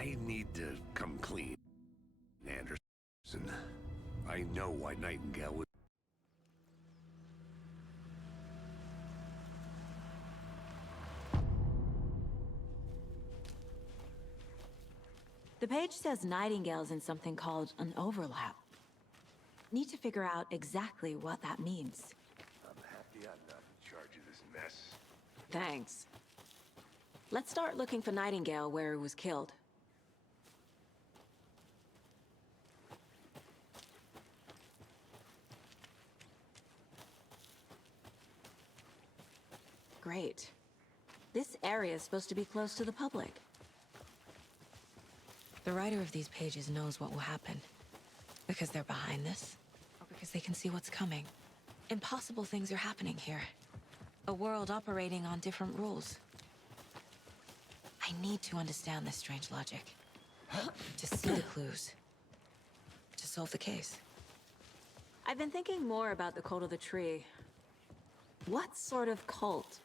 I need to come clean, Anderson. I know why Nightingale was... The page says Nightingale's in something called an overlap. Need to figure out exactly what that means. I'm happy I'm not in charge of this mess. Thanks. Let's start looking for Nightingale where he was killed. Great. This area is supposed to be close to the public. The writer of these pages knows what will happen. Because they're behind this, or because they can see what's coming. Impossible things are happening here. A world operating on different rules. I need to understand this strange logic. To see the clues. To solve the case. I've been thinking more about the cult of the tree. What sort of cult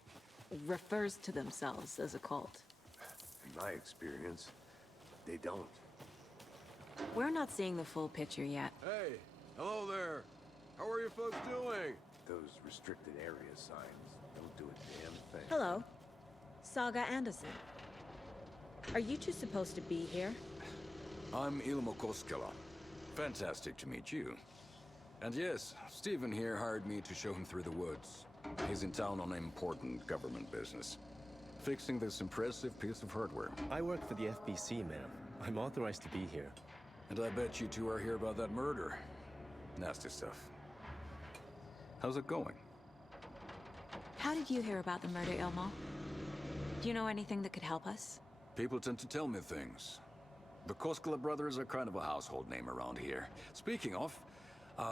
refers to themselves as a cult? In my experience, they don't. We're not seeing the full picture yet. Hey, hello there. How are you folks doing? Those restricted area signs don't do a damn thing. Hello. Saga Anderson. Are you two supposed to be here? I'm Ilmo Koskela. Fantastic to meet you. And yes, Stephen here hired me to show him through the woods. He's in town on important government business. Fixing this impressive piece of hardware. I work for the FBC, ma'am. I'm authorized to be here. And I bet you two are here about that murder. Nasty stuff. How's it going? How did you hear about the murder, Ilmo? Do you know anything that could help us? People tend to tell me things. The Koskela brothers are kind of a household name around here. Speaking of,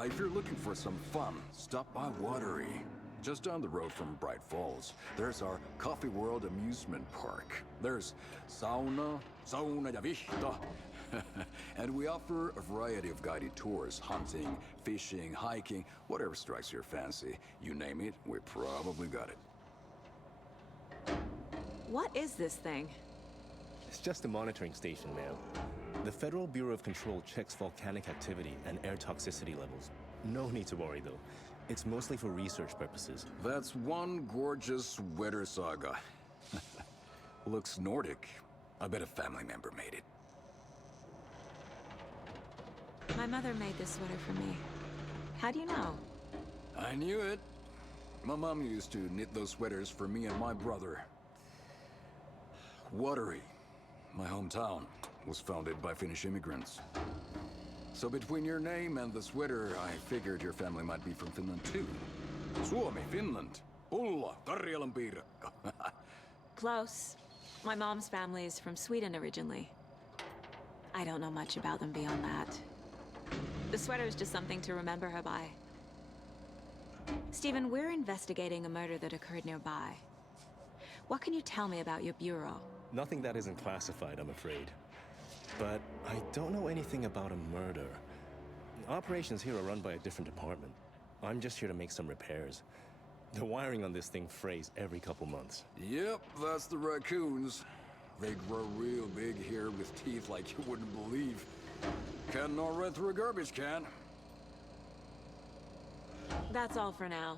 if you're looking for some fun, stop by Watery. Just down the road from Bright Falls, there's our Coffee World amusement park. There's sauna ja vihta. And we offer a variety of guided tours, hunting, fishing, hiking, whatever strikes your fancy. You name it, we probably got it. What is this thing? It's just a monitoring station, ma'am. The Federal Bureau of Control checks volcanic activity and air toxicity levels. No need to worry, though. It's mostly for research purposes. That's one gorgeous sweater, Saga. Looks Nordic. I bet a family member made it. My mother made this sweater for me. How do you know? I knew it. My mom used to knit those sweaters for me and my brother. Watery, my hometown, was founded by Finnish immigrants. So between your name and the sweater, I figured your family might be from Finland too. Suomi, Finland. Ulla, Karjalan piirakka. Close. My mom's family is from Sweden originally. I don't know much about them beyond that. The sweater is just something to remember her by. Stephen, we're investigating a murder that occurred nearby. What can you tell me about your bureau? Nothing that isn't classified, I'm afraid. But I don't know anything about a murder. Operations here are run by a different department. I'm just here to make some repairs. The wiring on this thing frays every couple months. Yep, that's the raccoons. They grow real big here with teeth like you wouldn't believe. Can't gnaw right through a garbage can. That's all for now.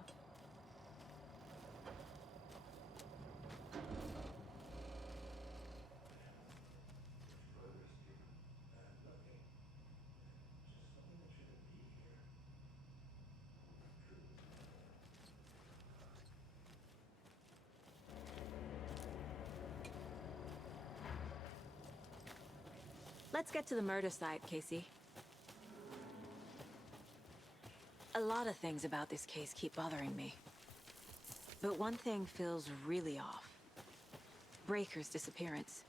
Let's get to the murder site, Casey. A lot of things about this case keep bothering me. But one thing feels really off. Breaker's disappearance.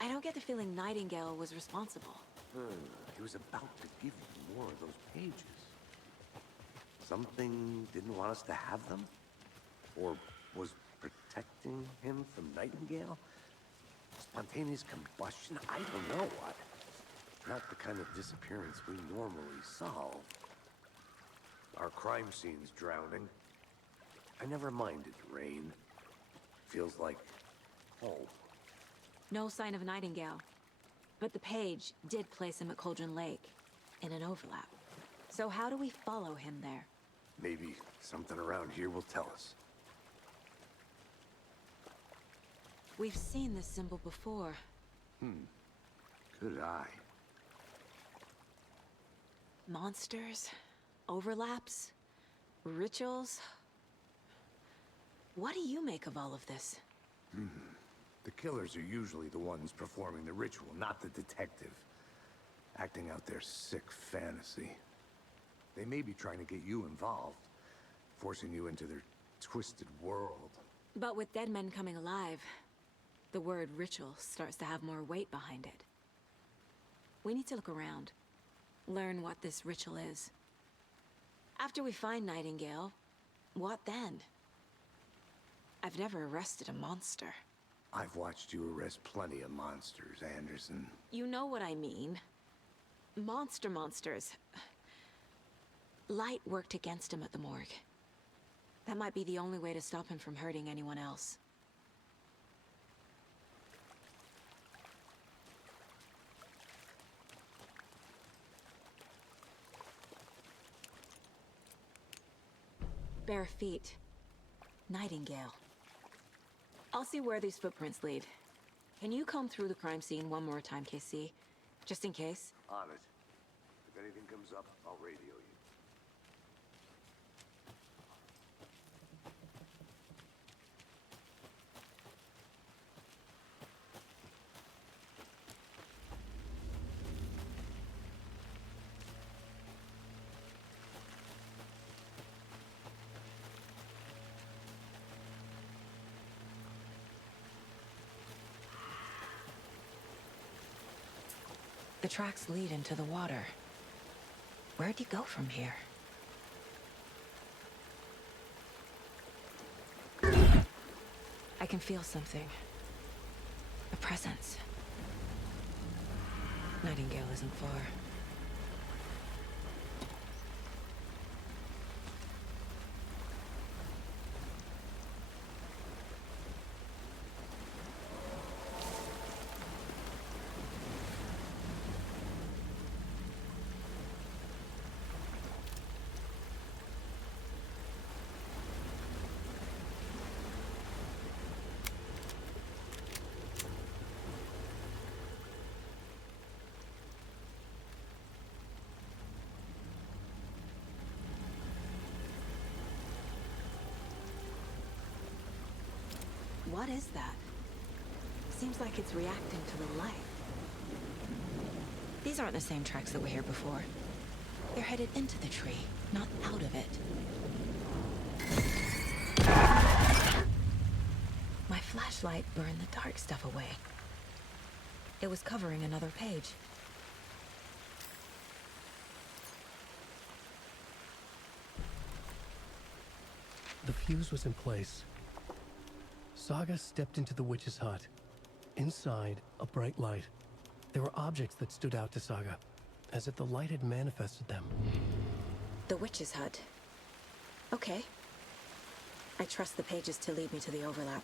I don't get the feeling Nightingale was responsible. He was about to give you more of those pages. Something didn't want us to have them? Or was protecting him from Nightingale? Spontaneous combustion? I don't know what. Not the kind of disappearance we normally solve. Our crime scene's drowning. I never minded rain. Feels like home. No sign of Nightingale. But the page did place him at Cauldron Lake, in an overlap. So how do we follow him there? Maybe something around here will tell us. We've seen this symbol before. Good eye. Monsters, overlaps, rituals. What do you make of all of this? The killers are usually the ones performing the ritual, not the detective. Acting out their sick fantasy. They may be trying to get you involved, forcing you into their twisted world. But with dead men coming alive, the word ritual starts to have more weight behind it. We need to look around, learn what this ritual is. After we find Nightingale, what then? I've never arrested a monster. I've watched you arrest plenty of monsters, Anderson. You know what I mean. Monsters. Light worked against him at the morgue. That might be the only way to stop him from hurting anyone else. Bare feet. Nightingale. I'll see where these footprints lead. Can you comb through the crime scene one more time, KC? Just in case? On it. If anything comes up, I'll radio you. The tracks lead into the water. Where'd you go from here? I can feel something. A presence. Nightingale isn't far. What is that? Seems like it's reacting to the light. These aren't the same tracks that were here before. They're headed into the tree, not out of it. My flashlight burned the dark stuff away. It was covering another page. The fuse was in place. Saga stepped into the witch's hut. Inside, a bright light. There were objects that stood out to Saga, as if the light had manifested them. The witch's hut. Okay. I trust the pages to lead me to the overlap.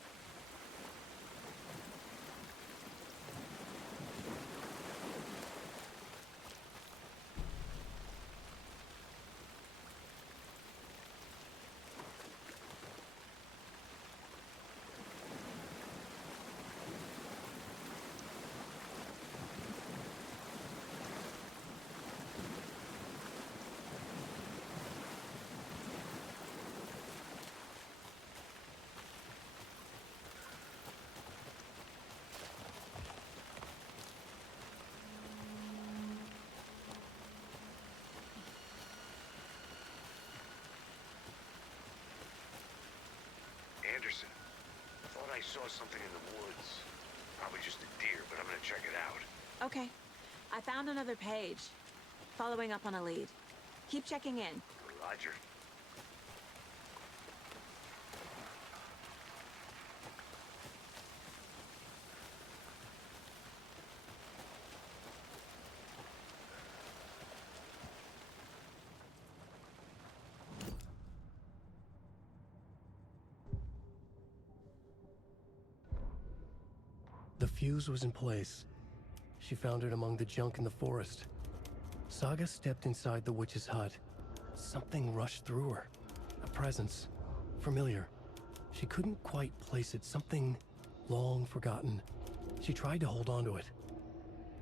Anderson, I thought I saw something in the woods. Probably just a deer, but I'm gonna check it out. Okay. I found another page. Following up on a lead. Keep checking in. Roger. The fuse was in place. She found it among the junk in the forest. Saga stepped inside the witch's hut. Something rushed through her. A presence. Familiar. She couldn't quite place it. Something long forgotten. She tried to hold on to it,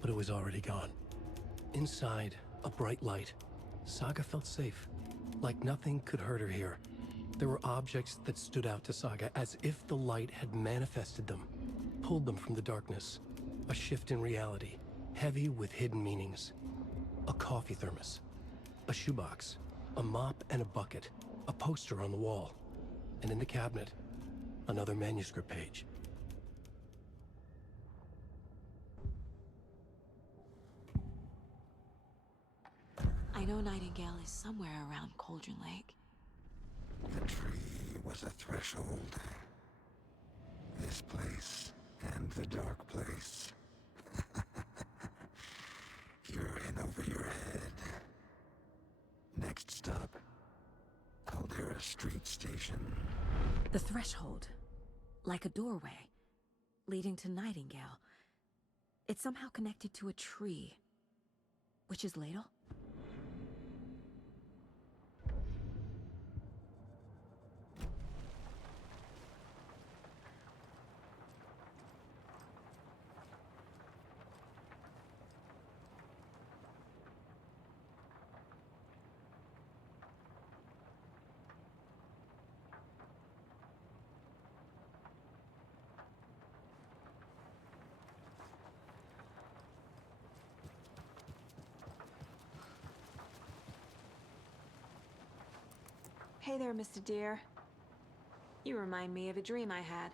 but it was already gone. Inside, a bright light. Saga felt safe. Like nothing could hurt her here. There were objects that stood out to Saga as if the light had manifested them, pulled them from the darkness. A shift in reality, heavy with hidden meanings. A coffee thermos, a shoebox, a mop and a bucket, a poster on the wall, and in the cabinet, another manuscript page. I know Nightingale is somewhere around Cauldron Lake. The tree was a threshold. This place and the dark place. You're in over your head. Next stop, Caldera Street Station. The threshold. Like a doorway. Leading to Nightingale. It's somehow connected to a tree. Witch's Ladle? Hey there, Mr. Deer. You remind me of a dream I had.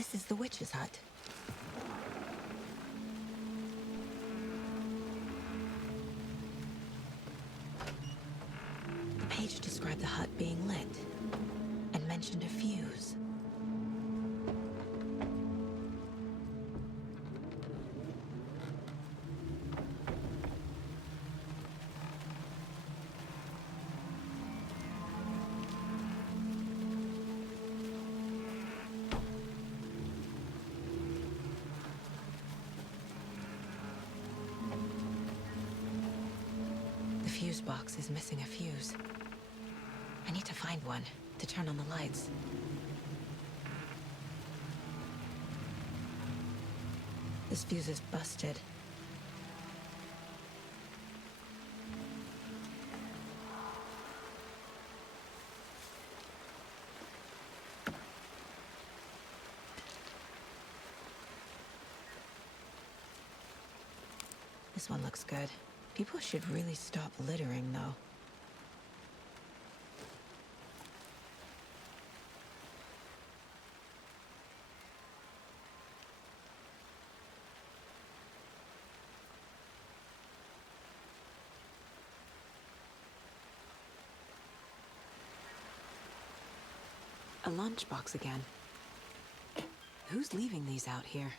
This is the witch's hut. The page described the hut being lit. mentioned a fuse. The fuse box is missing a fuse. I need to find one to turn on the lights. This fuse is busted. This one looks good. People should really stop littering, though. A lunchbox again. Who's leaving these out here?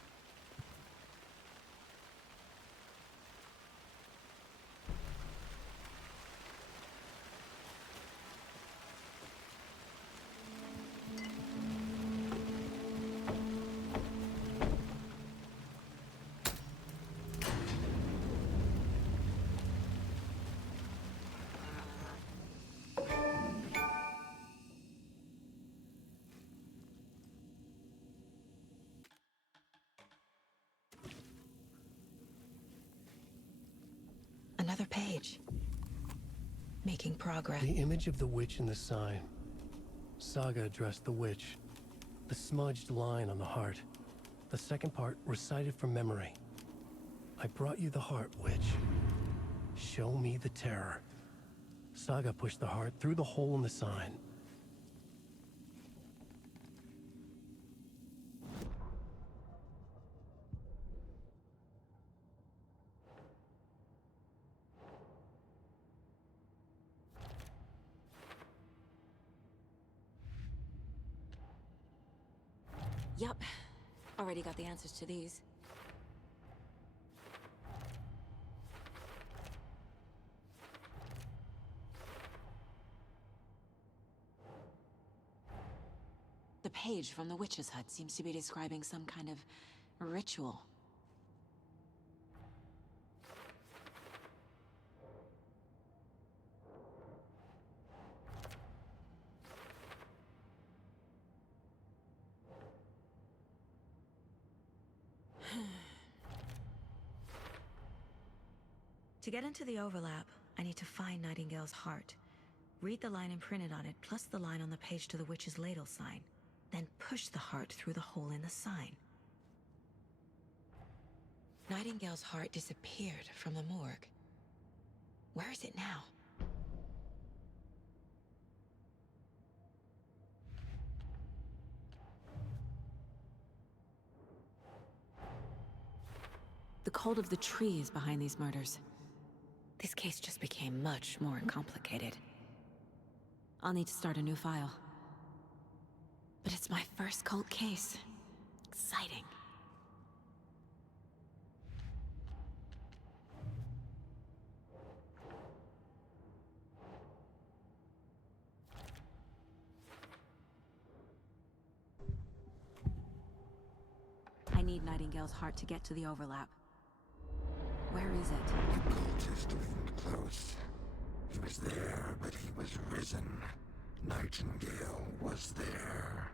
Another page. Making progress. The image of the witch in the sign. Saga addressed the witch. The smudged line on the heart. The second part recited from memory. I brought you the heart, witch. Show me the terror. Saga pushed the heart through the hole in the sign. Yup. Already got the answers to these. The page from the witch's hut seems to be describing some kind of ritual. To get into the overlap, I need to find Nightingale's heart. Read the line imprinted on it, plus the line on the page to the witch's ladle sign. Then push the heart through the hole in the sign. Nightingale's heart disappeared from the morgue. Where is it now? The cult of the tree is behind these murders. This case just became much more complicated. I'll need to start a new file. But it's my first cult case. Exciting. I need Nightingale's heart to get to the overlap. Where is it? The cultist leaned close. He was there, but he was risen. Nightingale was there.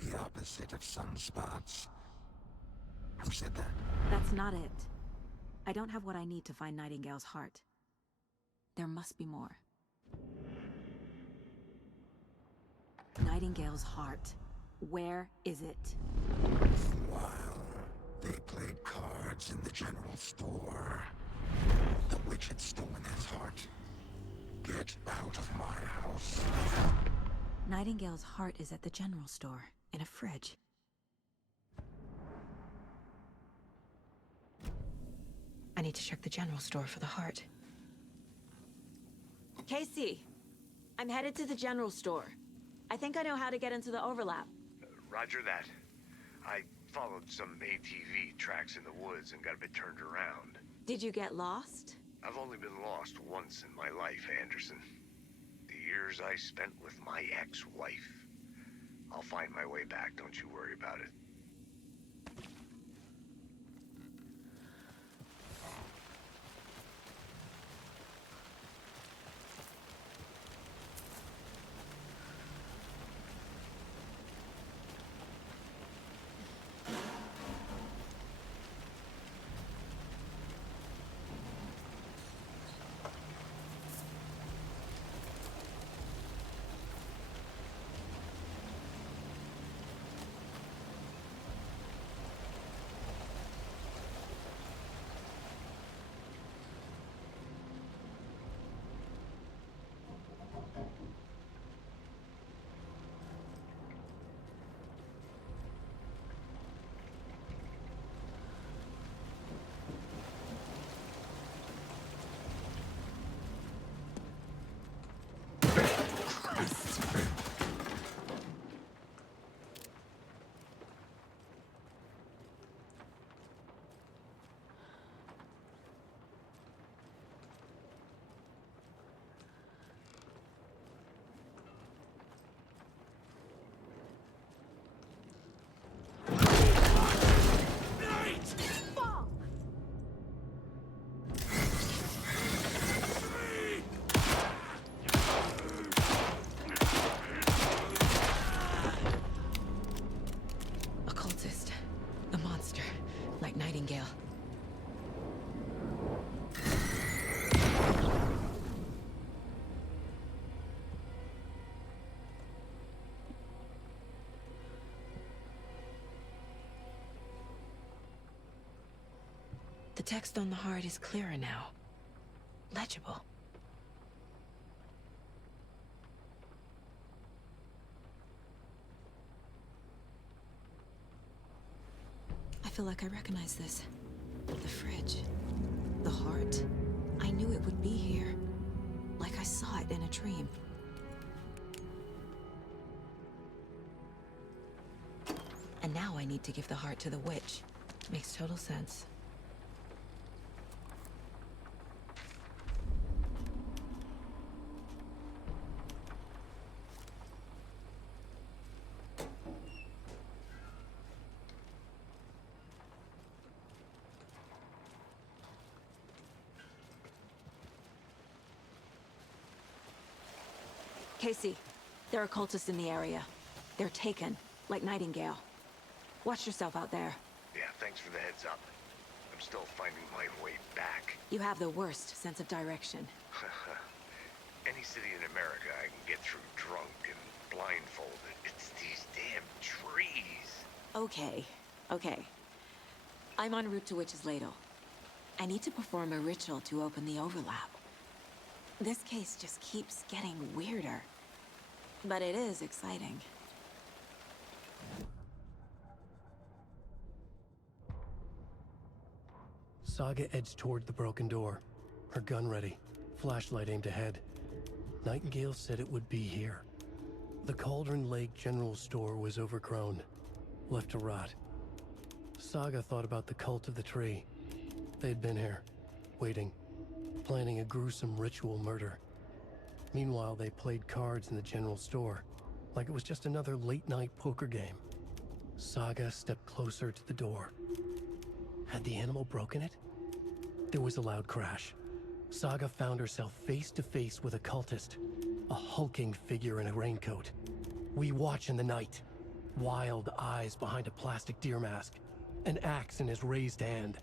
The opposite of sunspots. Who said that? That's not it. I don't have what I need to find Nightingale's heart. There must be more. Nightingale's heart. Where is it? While they played cards in the general store, the witch had stolen his heart. Get out of my house. Nightingale's heart is at the general store, in a fridge. I need to check the general store for the heart. Casey! I'm headed to the general store. I think I know how to get into the overlap. Roger that. I followed some ATV tracks in the woods and got a bit turned around. Did you get lost? I've only been lost once in my life, Anderson. The years I spent with my ex-wife. I'll find my way back, don't you worry about it. Nightingale. The text on the heart is clearer now. Legible. I feel like I recognize this. The fridge. The heart. I knew it would be here. Like I saw it in a dream. And now I need to give the heart to the witch. Makes total sense. Casey, there are cultists in the area. They're taken, like Nightingale. Watch yourself out there. Yeah, thanks for the heads up. I'm still finding my way back. You have the worst sense of direction. Any city in America I can get through drunk and blindfolded. It's these damn trees. Okay, okay. I'm en route to Witch's Ladle. I need to perform a ritual to open the overlap. This case just keeps getting weirder. But it is exciting. Saga edged toward the broken door, her gun ready, flashlight aimed ahead. Nightingale said it would be here. The Cauldron Lake General Store was overgrown, left to rot. Saga thought about the cult of the tree. They'd been here, waiting, planning a gruesome ritual murder. Meanwhile, they played cards in the general store, like it was just another late-night poker game. Saga stepped closer to the door. Had the animal broken it? There was a loud crash. Saga found herself face to face with a cultist, a hulking figure in a raincoat. We watch in the night. Wild eyes behind a plastic deer mask, an axe in his raised hand.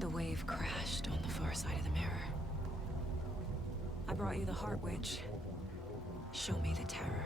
The wave crashed on the far side of the mirror. I brought you the Heart Witch. Show me the terror.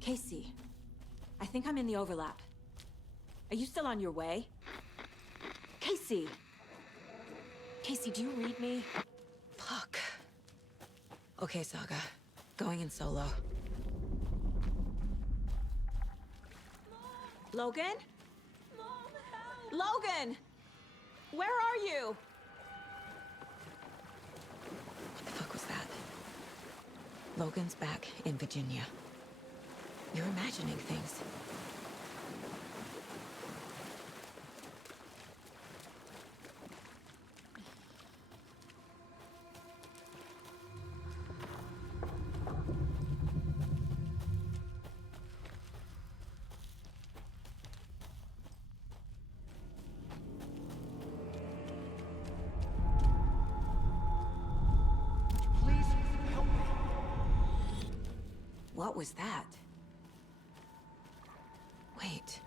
Casey, I think I'm in the overlap. Are you still on your way? Casey! Casey, do you read me? Fuck. Okay, Saga. Going in solo. Logan? Mom, help! Logan! Where are you? What the fuck was that? Logan's back in Virginia. You're imagining things. Please help me. What was that? Wait.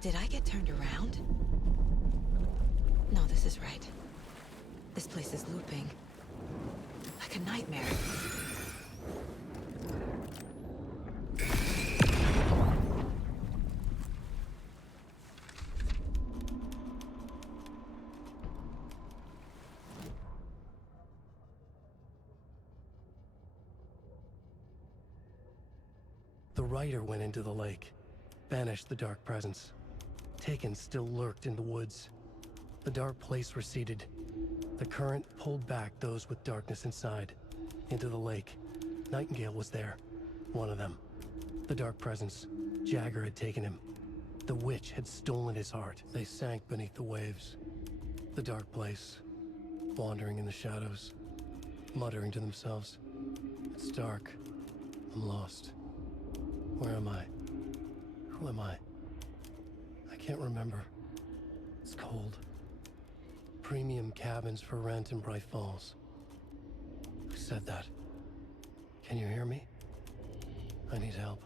Did I get turned around? No, this is right. This place is looping. Like a nightmare. The rider went into the lake, banished the dark presence. Taken still lurked in the woods. The dark place receded. The current pulled back those with darkness inside, into the lake. Nightingale was there, one of them. The dark presence, Jagger had taken him. The witch had stolen his heart. They sank beneath the waves. The dark place, wandering in the shadows, muttering to themselves. It's dark. I'm lost. Where am I? Who am I? I can't remember. It's cold. Premium cabins for rent in Bright Falls. Who said that? Can you hear me? I need help.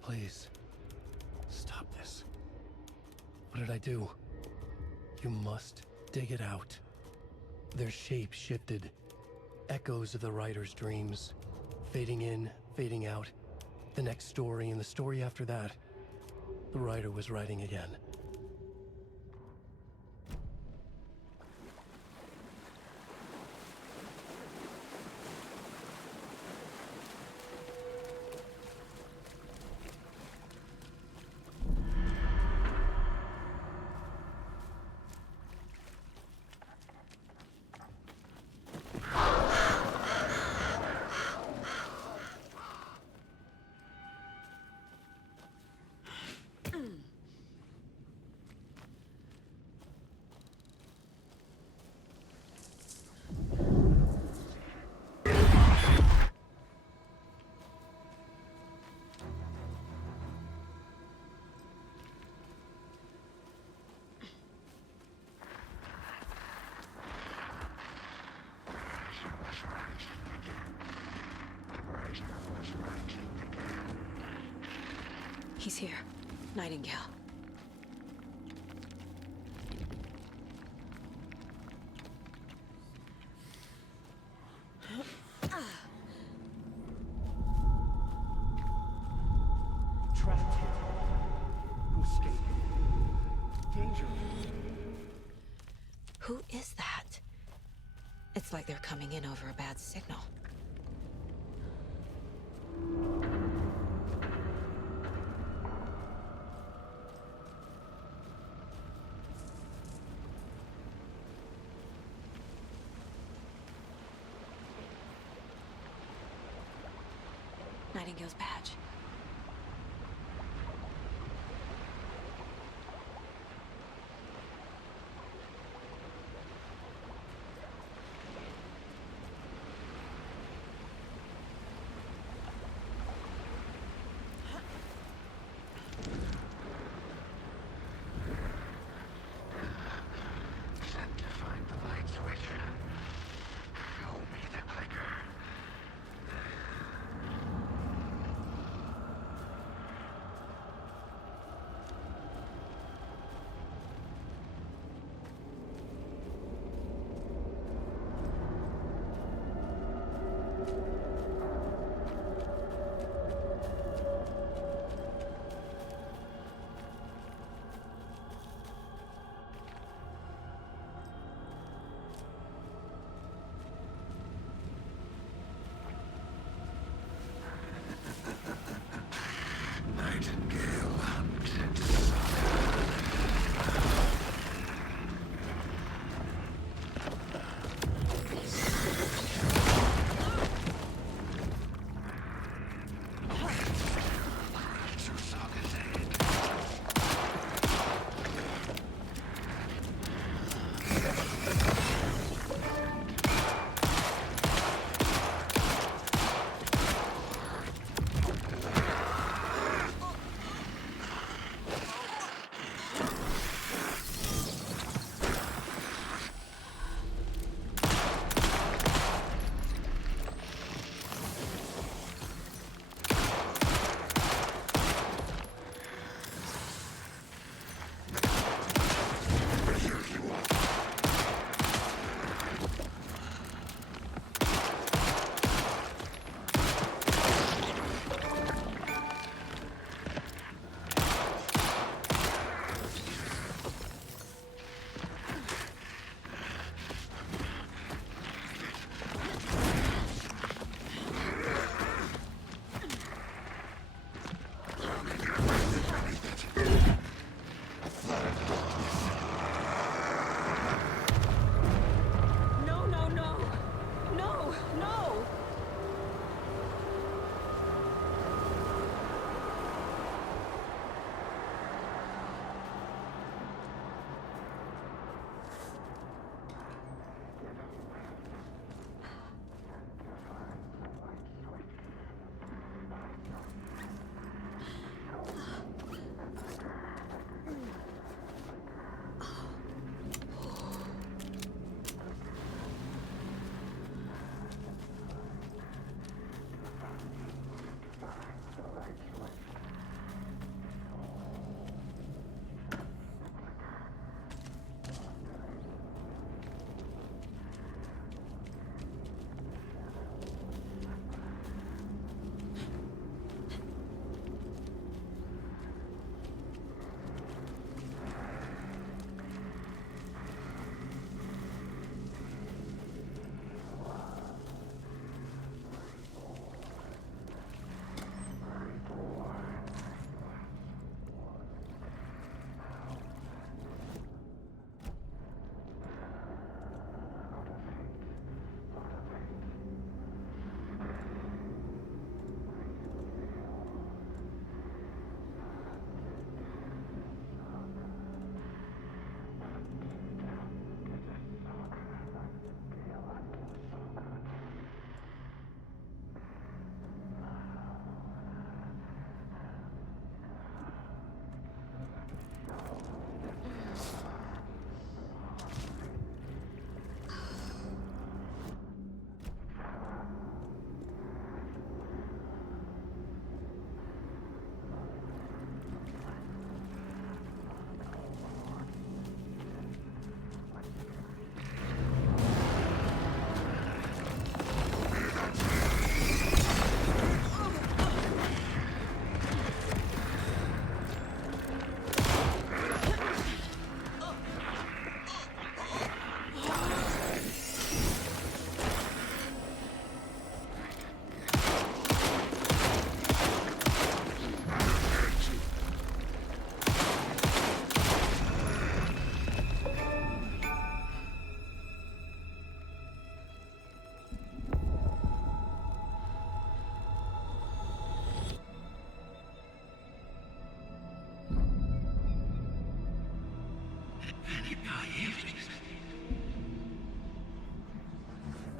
Please. Stop this. What did I do? You must dig it out. Their shape shifted. Echoes of the writer's dreams. Fading in, fading out. The next story and the story after that. The writer was writing again. He's here. Nightingale. Trapped here. Who escaped? Danger. Who is that? It's like they're coming in over a bad signal. Nightingale's badge. Sent to find the light switch. Show me the clicker.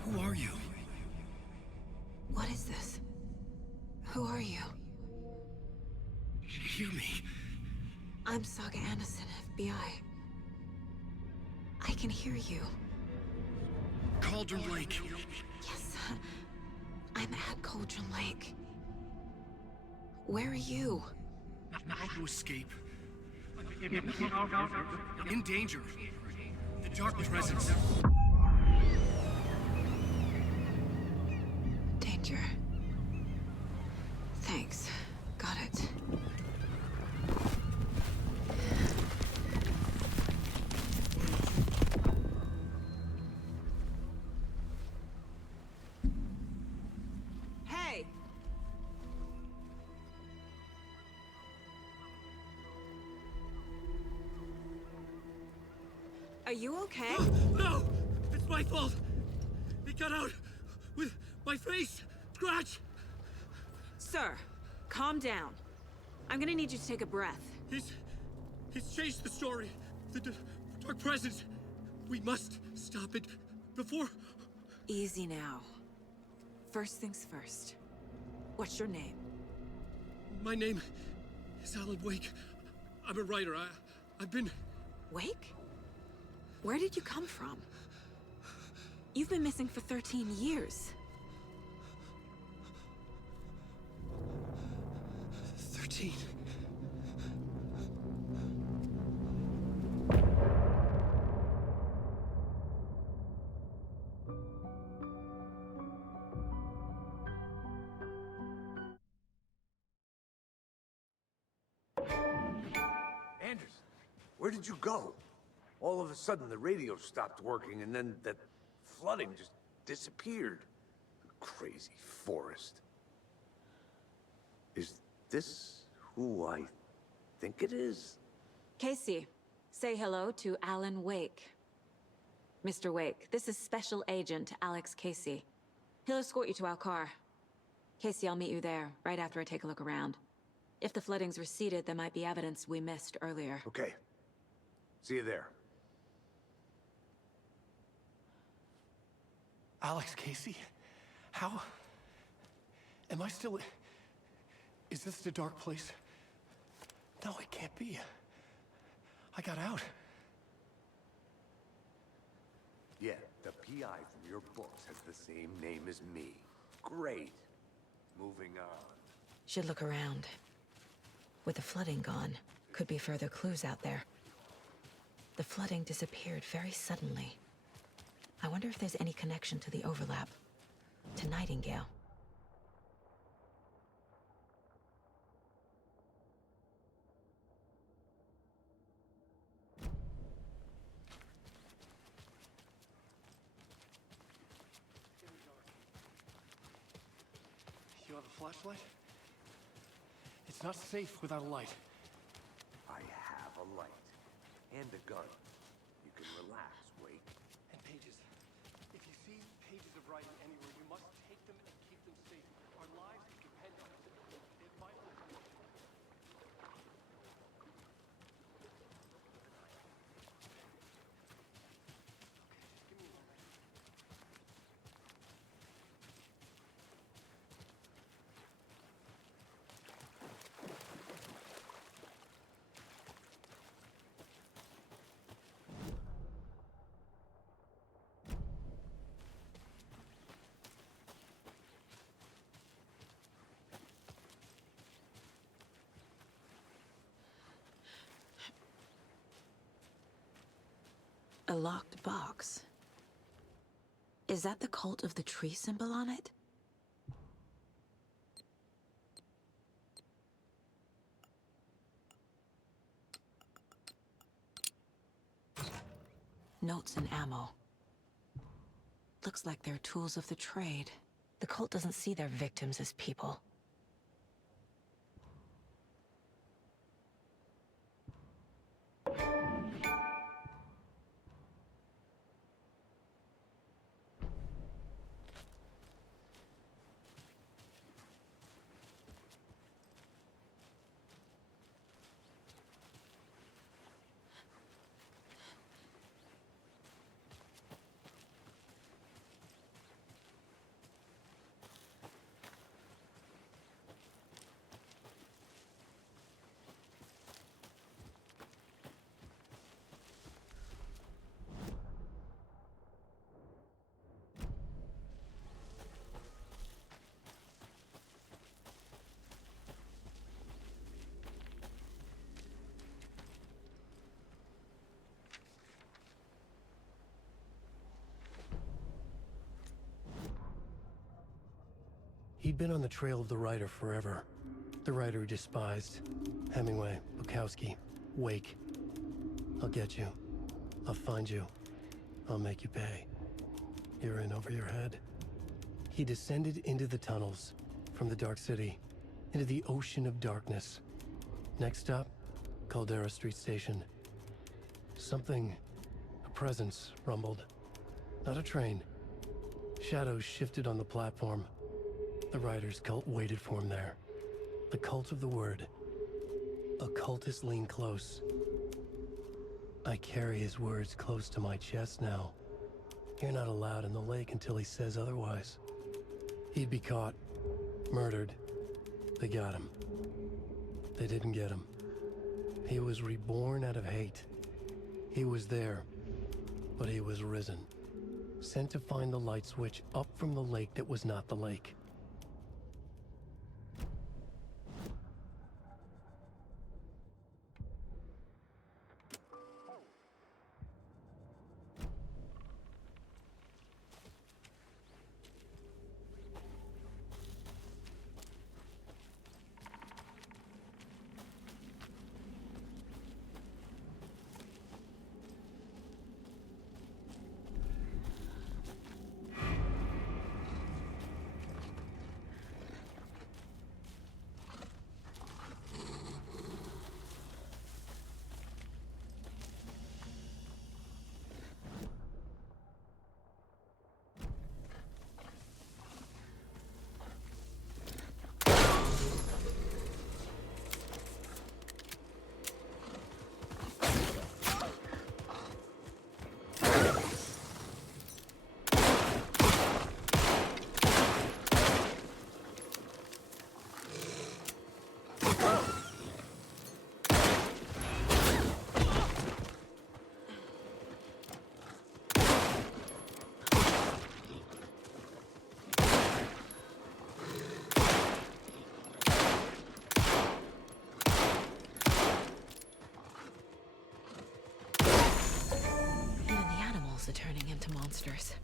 Who are you? What is this? Who are you? Hear me. I'm Saga Anderson, FBI. I can hear you. Cauldron Lake. Yes, I'm at Cauldron Lake. Where are you? How to escape. In danger. The Dark Presence. Danger. Thanks. Got it. Hey! Are you okay? No! It's my fault! He got out with my face! Scratch! Sir, calm down. I'm gonna need you to take a breath. He's changed the story. The Dark Presence. We must stop it before... Easy now. First things first. What's your name? My name is Alan Wake. I'm a writer. I've been... Wake? Where did you come from? You've been missing for 13 years. 13. Anderson, where did you go? All of a sudden, the radio stopped working, and then that flooding just disappeared. Crazy forest. Is this who I think it is? Casey, say hello to Alan Wake. Mr. Wake, this is Special Agent Alex Casey. He'll escort you to our car. Casey, I'll meet you there, right after I take a look around. If the flooding's receded, there might be evidence we missed earlier. Okay. See you there. Alex Casey? How? Am I still... Is this the dark place? No, it can't be. I got out. Yeah, the PI from your books has the same name as me. Great. Moving on. Should look around. With the flooding gone, could be further clues out there. The flooding disappeared very suddenly. I wonder if there's any connection to the overlap. To Nightingale. You have a flashlight? It's not safe without a light. I have a light. And a gun. You can relax, Wake. And pages. If you see pages of writing anywhere, you must take them and keep them safe. Our lives depend on it. It might... Give me a moment. A locked box. Is that the cult of the tree symbol on it? Notes and ammo. Looks like they're tools of the trade. The cult doesn't see their victims as people. He'd been on the trail of the writer forever. The writer he despised. Hemingway, Bukowski, Wake. I'll get you. I'll find you. I'll make you pay. You're in over your head. He descended into the tunnels, from the Dark City, into the ocean of darkness. Next stop, Caldera Street Station. Something, a presence, rumbled. Not a train. Shadows shifted on the platform. The writer's cult waited for him there. The cult of the word. Occultists lean close. I carry his words close to my chest now. You're not allowed in the lake until he says otherwise. He'd be caught, murdered. They got him. They didn't get him. He was reborn out of hate. He was there, but he was risen. Sent to find the light switch up from the lake that was not the lake. Are turning into monsters.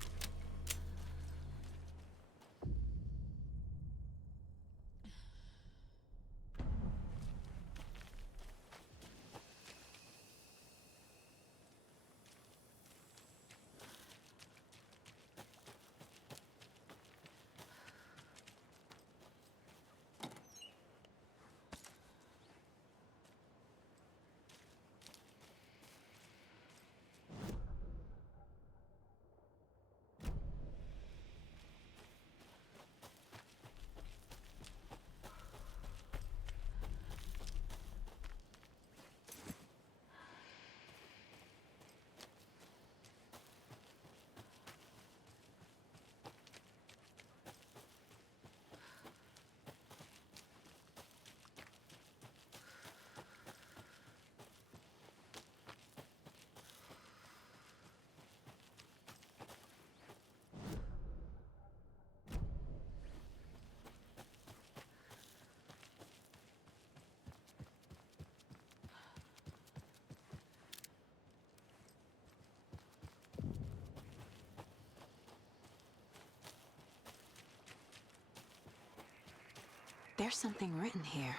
There's something written here.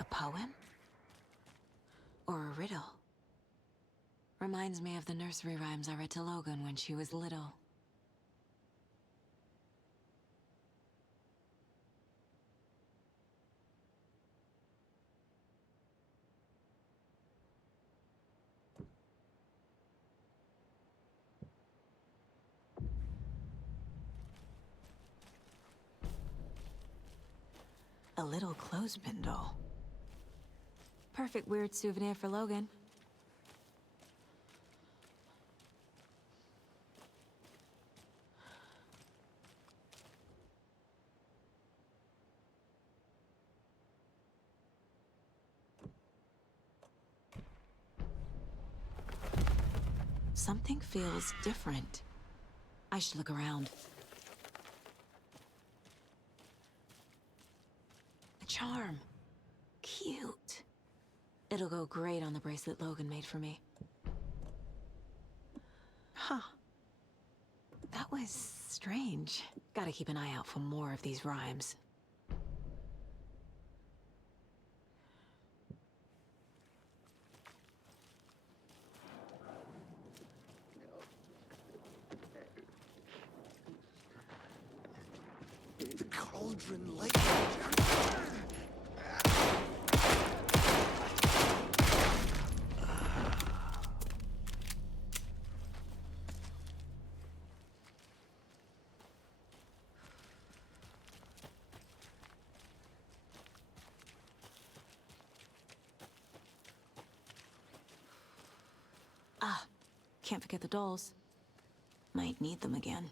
A poem? Or a riddle? Reminds me of the nursery rhymes I read to Logan when she was little. A little clothespin doll. Perfect weird souvenir for Logan. Something feels different. I should look around. Charm. Cute. It'll go great on the bracelet Logan made for me. Huh. That was strange. Gotta keep an eye out for more of these rhymes. The Cauldron Lake. Ah, can't forget the dolls. Might need them again.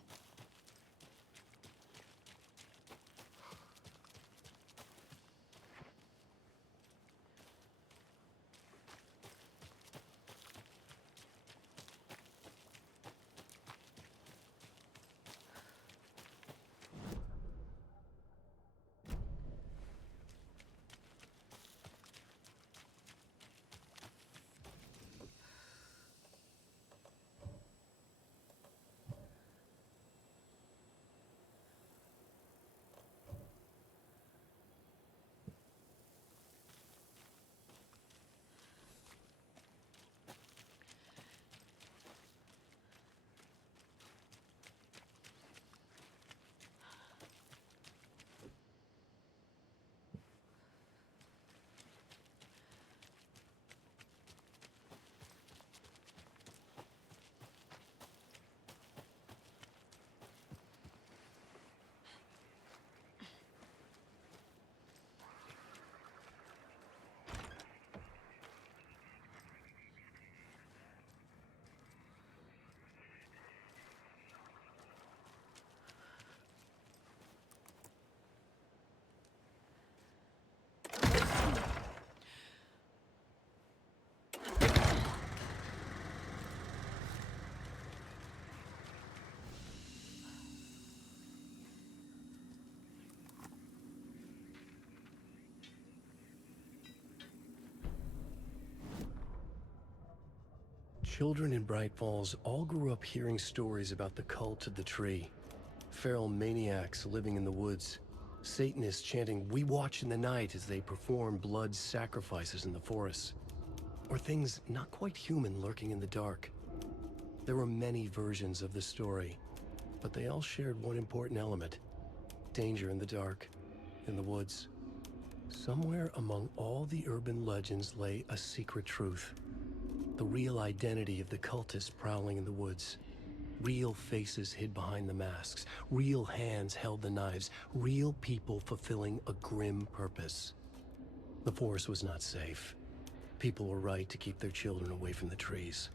Children in Bright Falls all grew up hearing stories about the cult of the tree. Feral maniacs living in the woods. Satanists chanting, "We watch in the night," as they perform blood sacrifices in the forests. Or things not quite human lurking in the dark. There were many versions of the story, but they all shared one important element. Danger in the dark, in the woods. Somewhere among all the urban legends lay a secret truth. The real identity of the cultists prowling in the woods. Real faces hid behind the masks. Real hands held the knives. Real people fulfilling a grim purpose. The forest was not safe. People were right to keep their children away from the trees.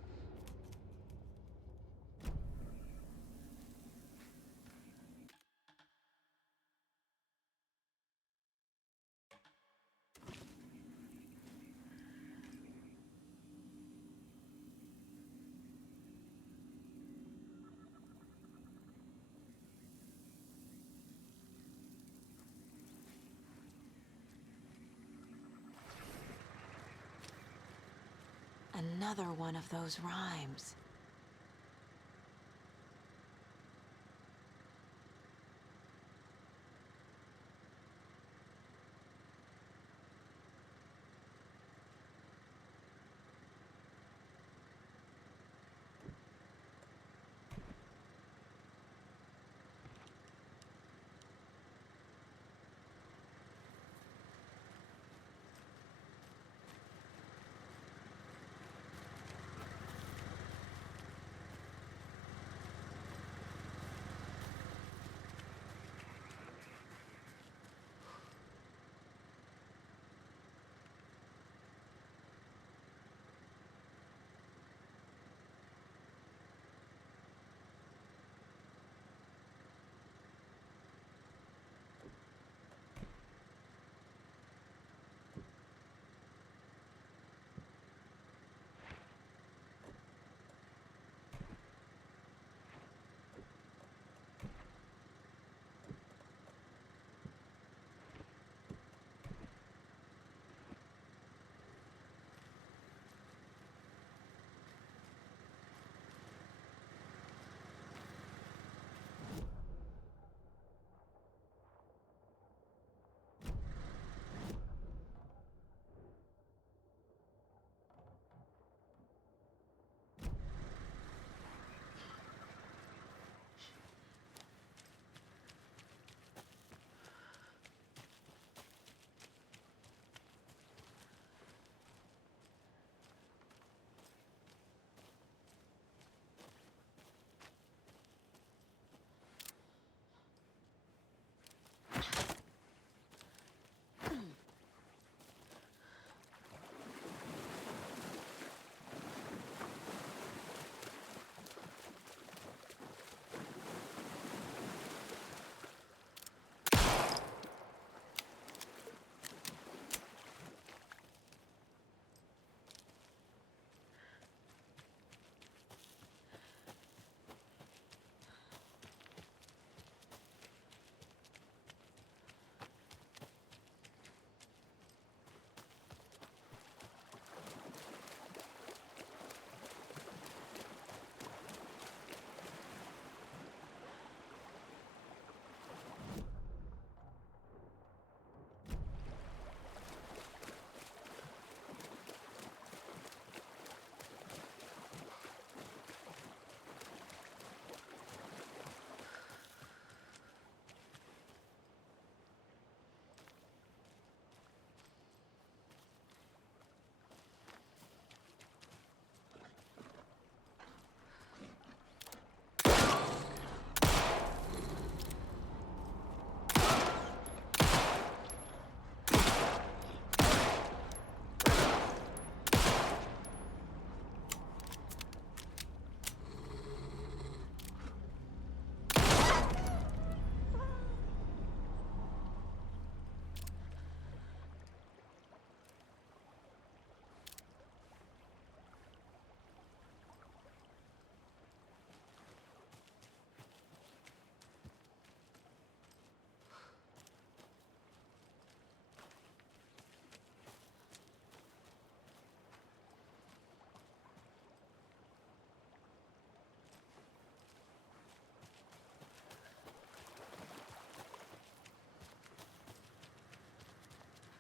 Another one of those rhymes.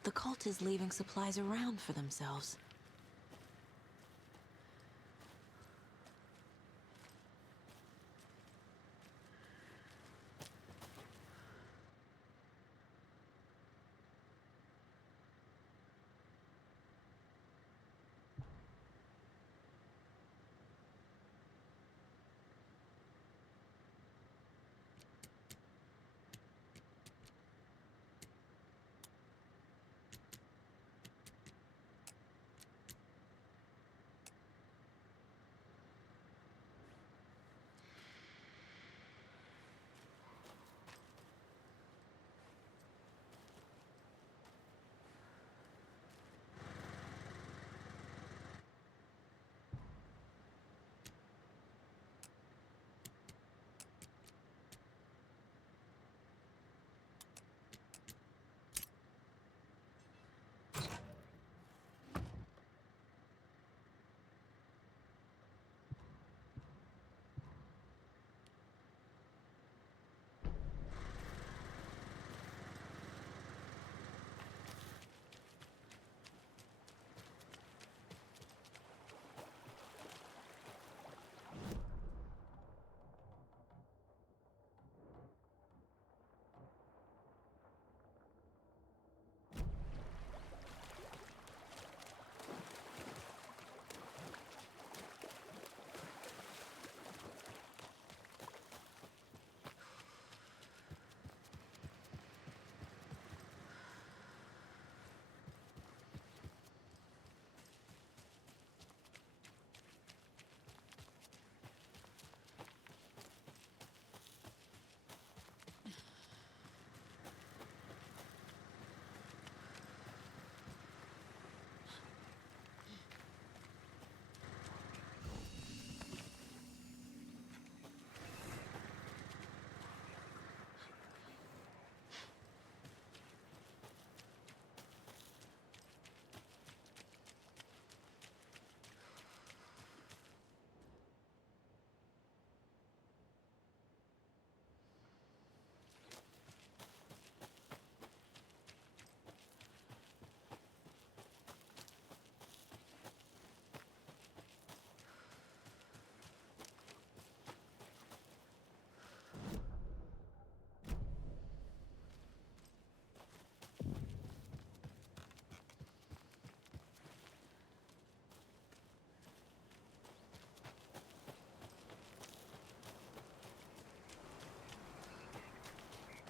the cult is leaving supplies around for themselves.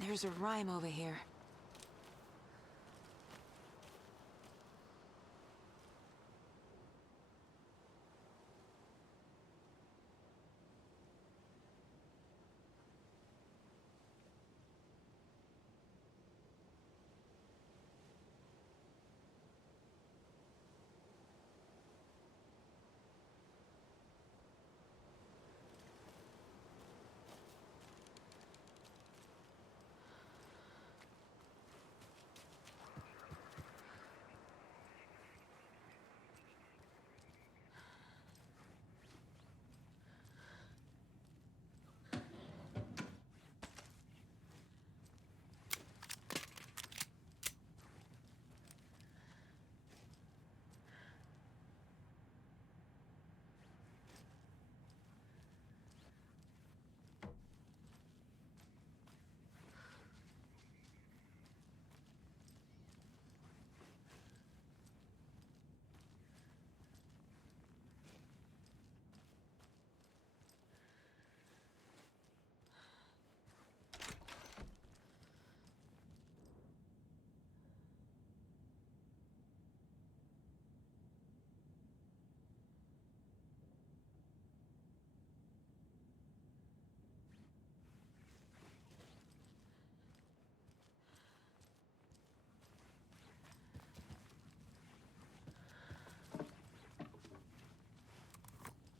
There's a rhyme over here.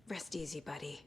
Rest easy, buddy.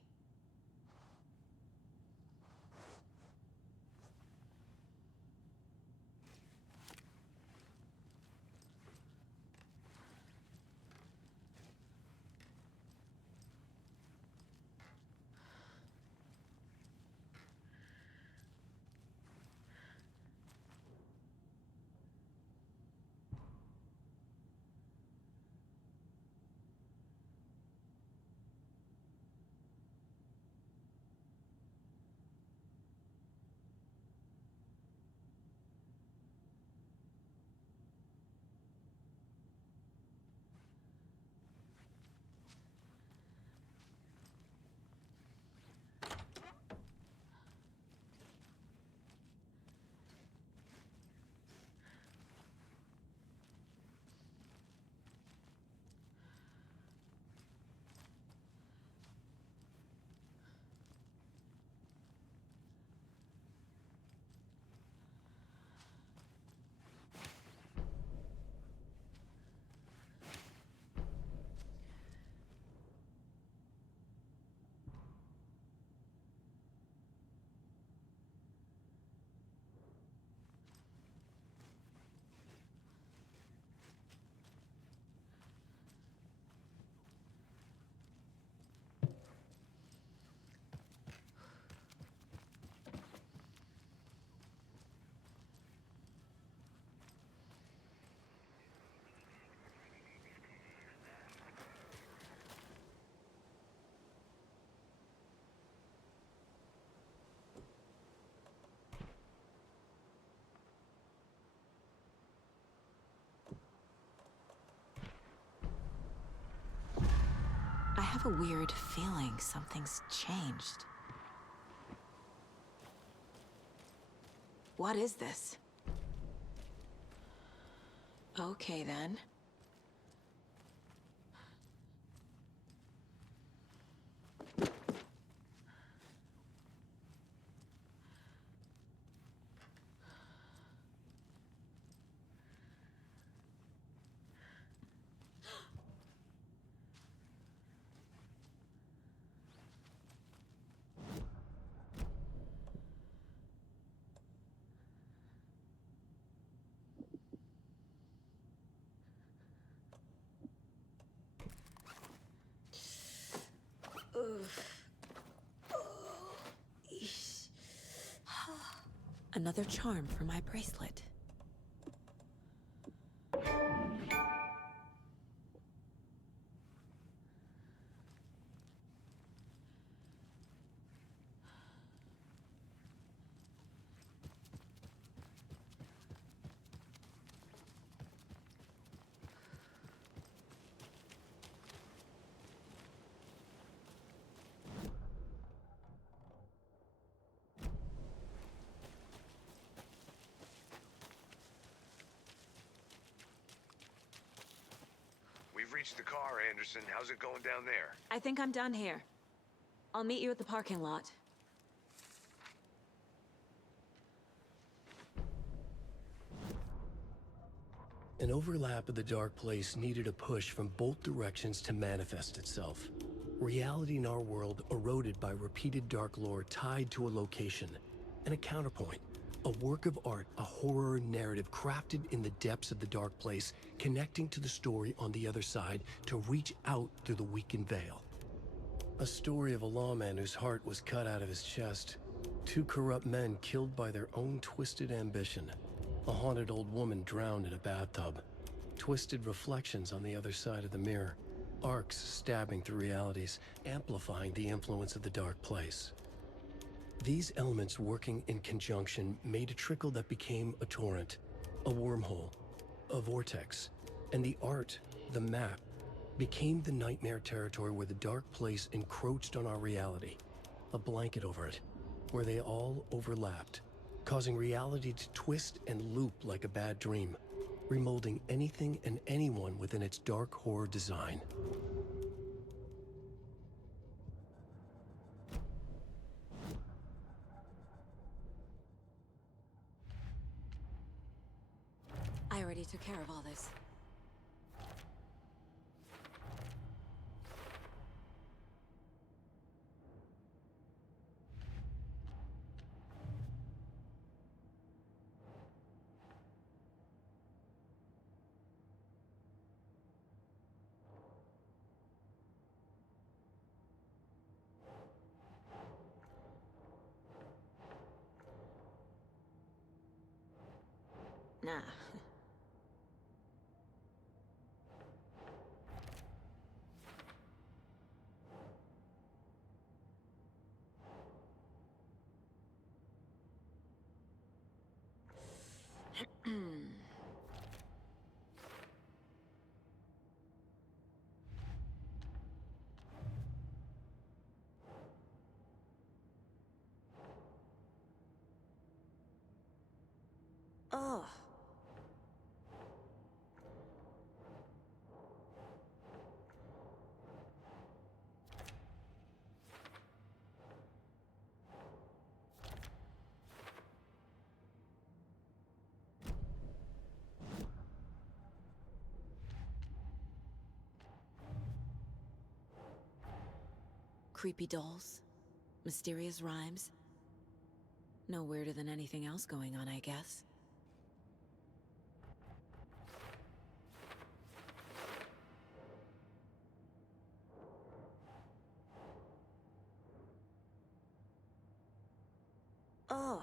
have a weird feeling something's changed. What is this? Okay, then. Another charm for my bracelet. We've reached the car, Anderson. How's it going down there? I think I'm done here. I'll meet you at the parking lot. An overlap of the dark place needed a push from both directions to manifest itself. Reality in our world eroded by repeated dark lore tied to a location, and a counterpoint, a work of art, a horror narrative crafted in the depths of the dark place, connecting to the story on the other side to reach out through the weakened veil. A story of a lawman whose heart was cut out of his chest, two corrupt men killed by their own twisted ambition, a haunted old woman drowned in a bathtub, twisted reflections on the other side of the mirror, arcs stabbing through realities, amplifying the influence of the dark place. These elements working in conjunction made a trickle that became a torrent, a wormhole, a vortex, and the art, the map, became the nightmare territory where the dark place encroached on our reality, a blanket over it, where they all overlapped, causing reality to twist and loop like a bad dream, remolding anything and anyone within its dark horror design. I already took care of all this. Nah. Oh. Creepy dolls, mysterious rhymes. No weirder than anything else going on, I guess. Oh.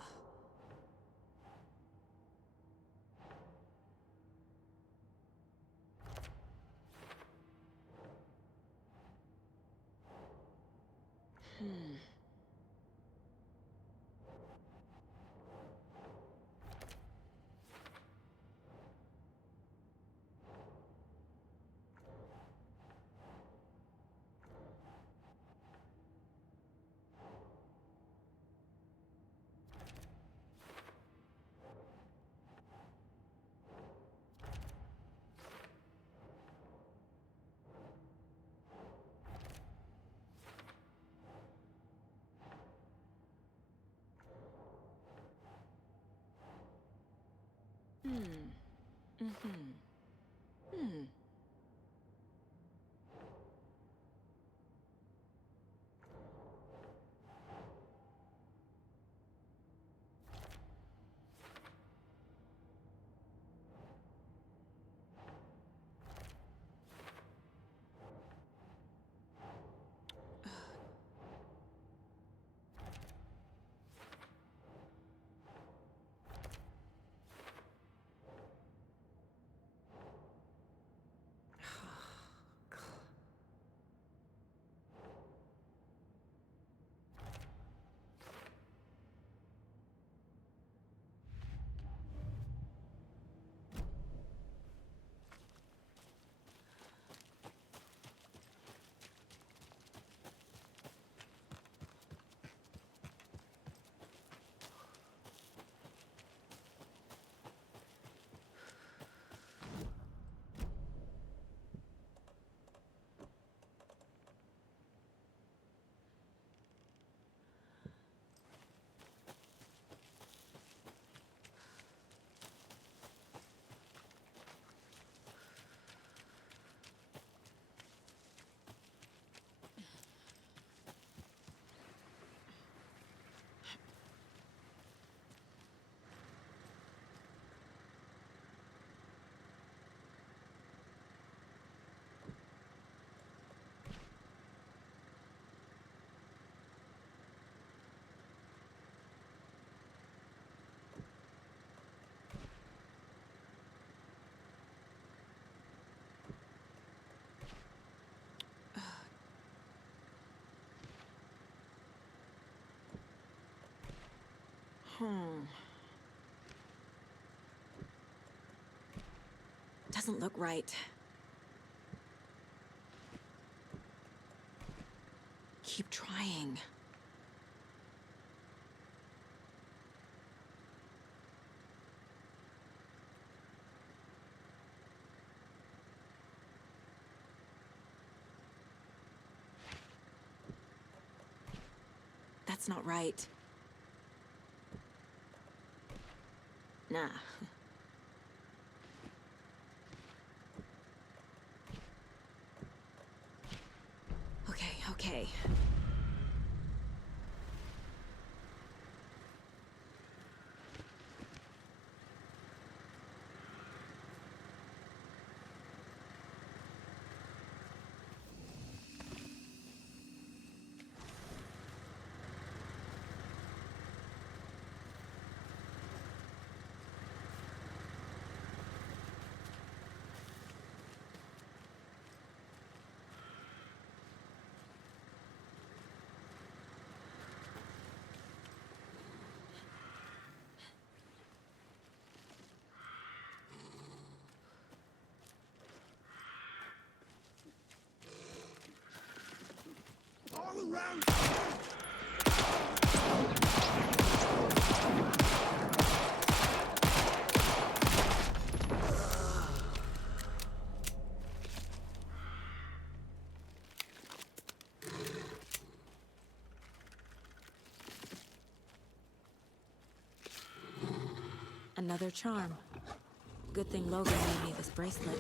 Doesn't look right. Keep trying. That's not right. Nah. Okay. Another charm. Good thing Logan made me this bracelet.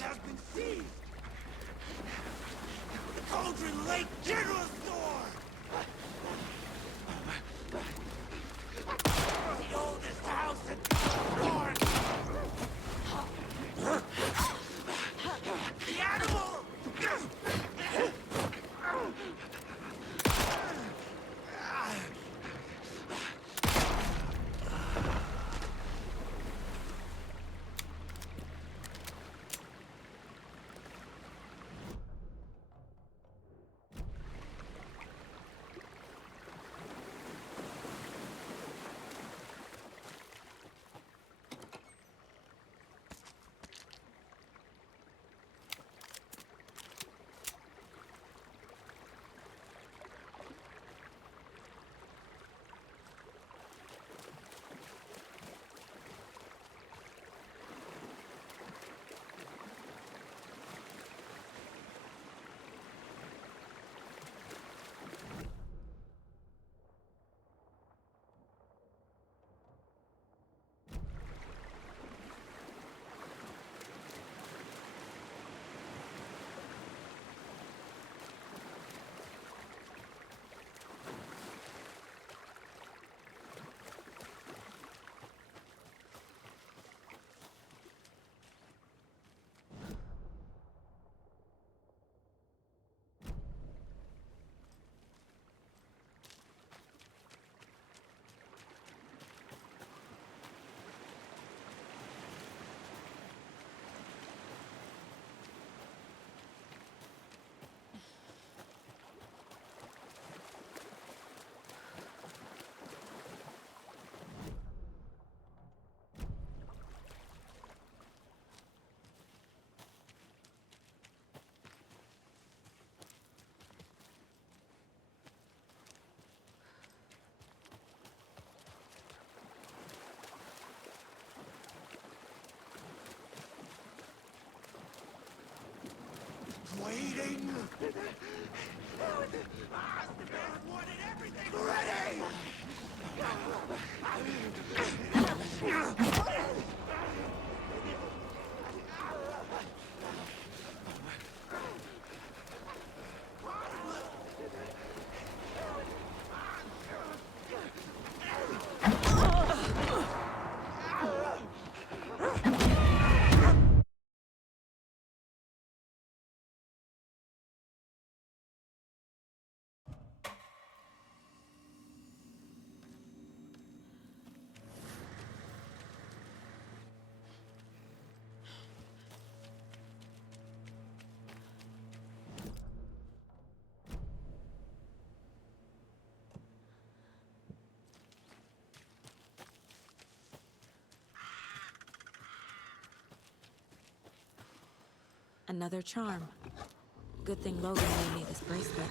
has been seized! The Cauldron Lake General Store! The oldest house in North! The animal! Waiting! Osterband wanted everything ready! Another charm. Good thing Logan made me this bracelet.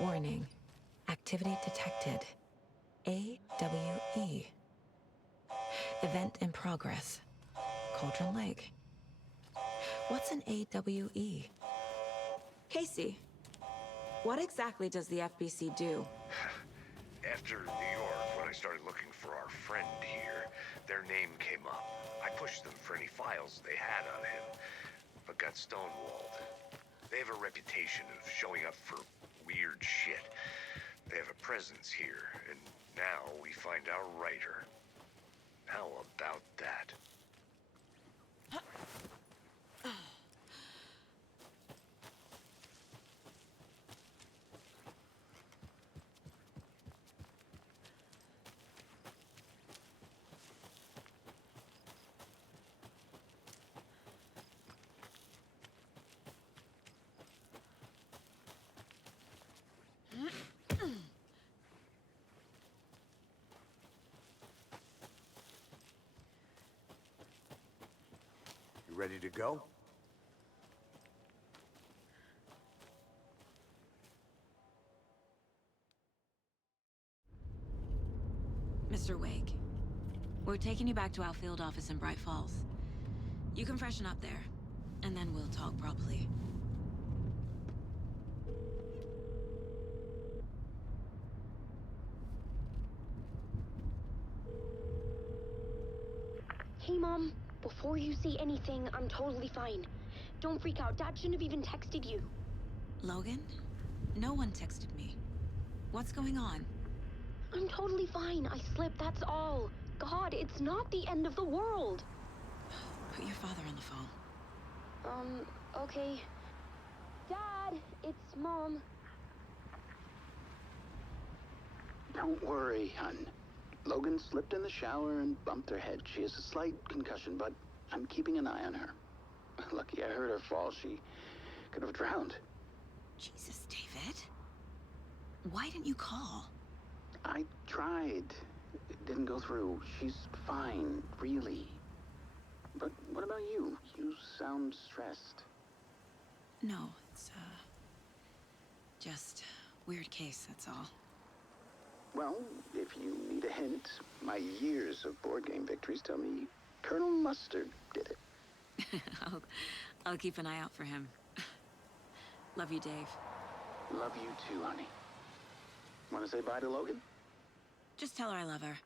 Warning. Activity detected. AWE. Event in progress. Cauldron Lake. What's an AWE? Casey, what exactly does the FBC do? After New York, when I started looking for our friend here, their name came up. I pushed them for any files they had on him, but got stonewalled. They have a reputation of showing up for weird shit. They have a presence here, and now we find our writer. How about that? You ready to go? Mr. Wake, we're taking you back to our field office in Bright Falls. You can freshen up there, and then we'll talk properly. Hey, Mom. Before you see anything, I'm totally fine. Don't freak out. Dad shouldn't have even texted you. Logan? No one texted me. What's going on? I'm totally fine. I slipped, that's all. God, it's not the end of the world. Put your father on the phone. Okay. Dad, it's Mom. Don't worry, hon. Logan slipped in the shower and bumped her head. She has a slight concussion, but I'm keeping an eye on her. Lucky I heard her fall. She could have drowned. Jesus, David. Why didn't you call? I tried. It didn't go through. She's fine, really. But what about you? You sound stressed. No, it's, just weird case, that's all. Well, if you need a hint, my years of board game victories tell me Colonel Mustard did it. I'll keep an eye out for him. Love you, Dave. Love you too, honey. Want to say bye to Logan? Just tell her I love her.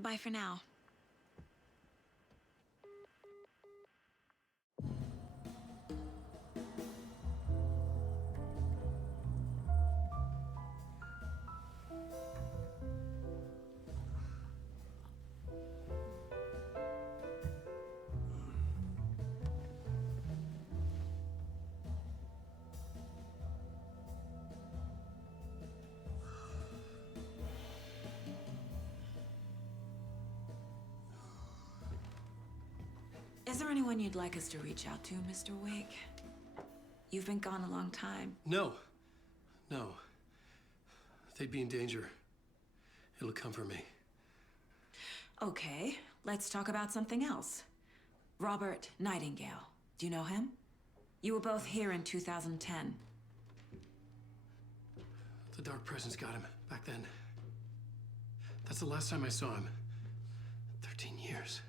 Bye for now. Is there anyone you'd like us to reach out to, Mr. Wake? You've been gone a long time. No. No. They'd be in danger. It'll come for me. Okay, let's talk about something else. Robert Nightingale. Do you know him? You were both here in 2010. The Dark Presence got him back then. That's the last time I saw him. 13 years.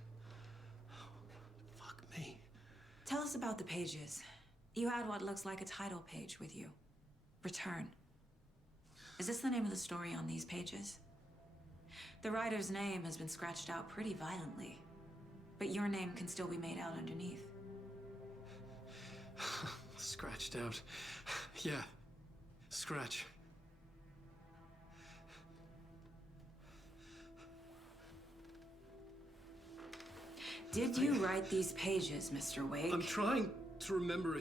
Fuck me. Tell us about the pages. You had what looks like a title page with you. Return. Is this the name of the story on these pages? The writer's name has been scratched out pretty violently, but your name can still be made out underneath. Scratched out. Yeah. Scratch. Did you write these pages, Mr. Wake? I'm trying to remember.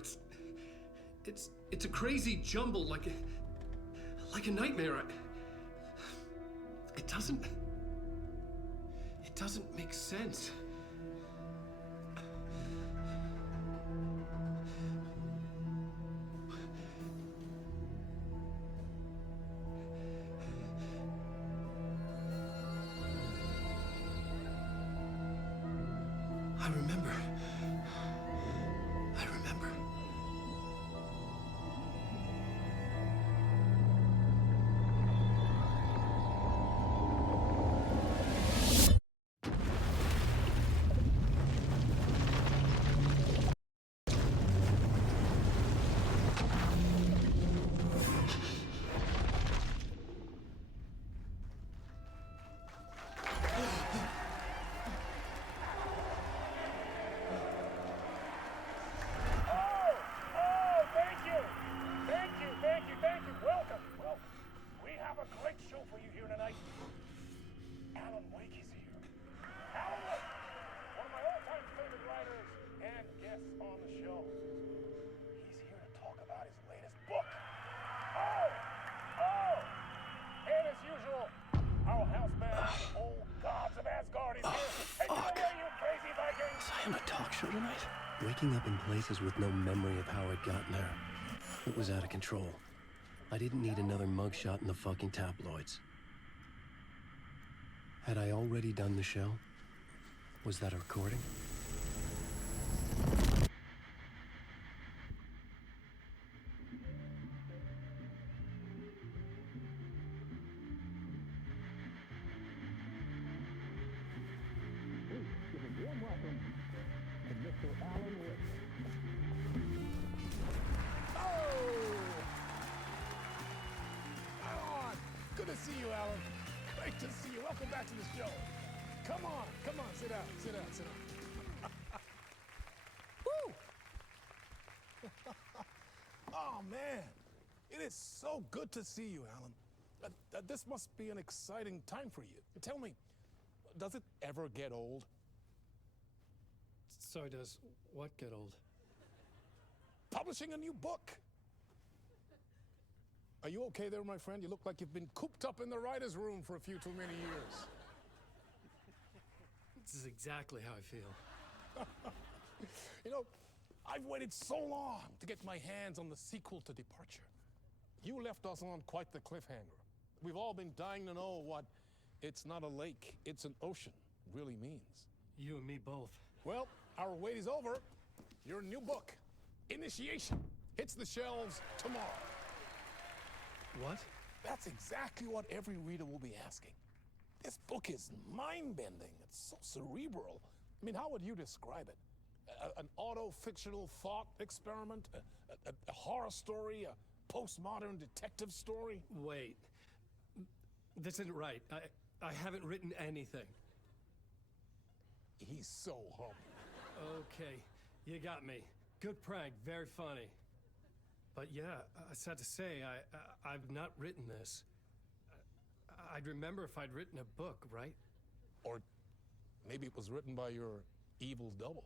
It's a crazy jumble, like a nightmare. It doesn't make sense. I remember. show tonight? Waking up in places with no memory of how I'd gotten there. It was out of control. I didn't need another mugshot in the fucking tabloids. Had I already done the show? Was that a recording? Good to see you, Alan. Great to see you. Welcome back to the show. Come on, sit down, sit down, sit down. Woo! Oh, man. It is so good to see you, Alan. This must be an exciting time for you. Tell me, does it ever get old? Sorry, does what get old? Publishing a new book. Are you okay there, my friend? You look like you've been cooped up in the writer's room for a few too many years. This is exactly how I feel. You know, I've waited so long to get my hands on the sequel to Departure. You left us on quite the cliffhanger. We've all been dying to know what "it's not a lake, it's an ocean" really means. You and me both. Well, our wait is over. Your new book, Initiation, hits the shelves tomorrow. What? That's exactly what every reader will be asking. This book is mind-bending. It's so cerebral. I mean, how would you describe it? An auto-fictional thought experiment? A horror story? A postmodern detective story? Wait. This isn't right. I haven't written anything. He's so humble. Okay, you got me. Good prank, very funny. But yeah, sad to say, I've not written this. I'd remember if I'd written a book, right? Or maybe it was written by your evil double.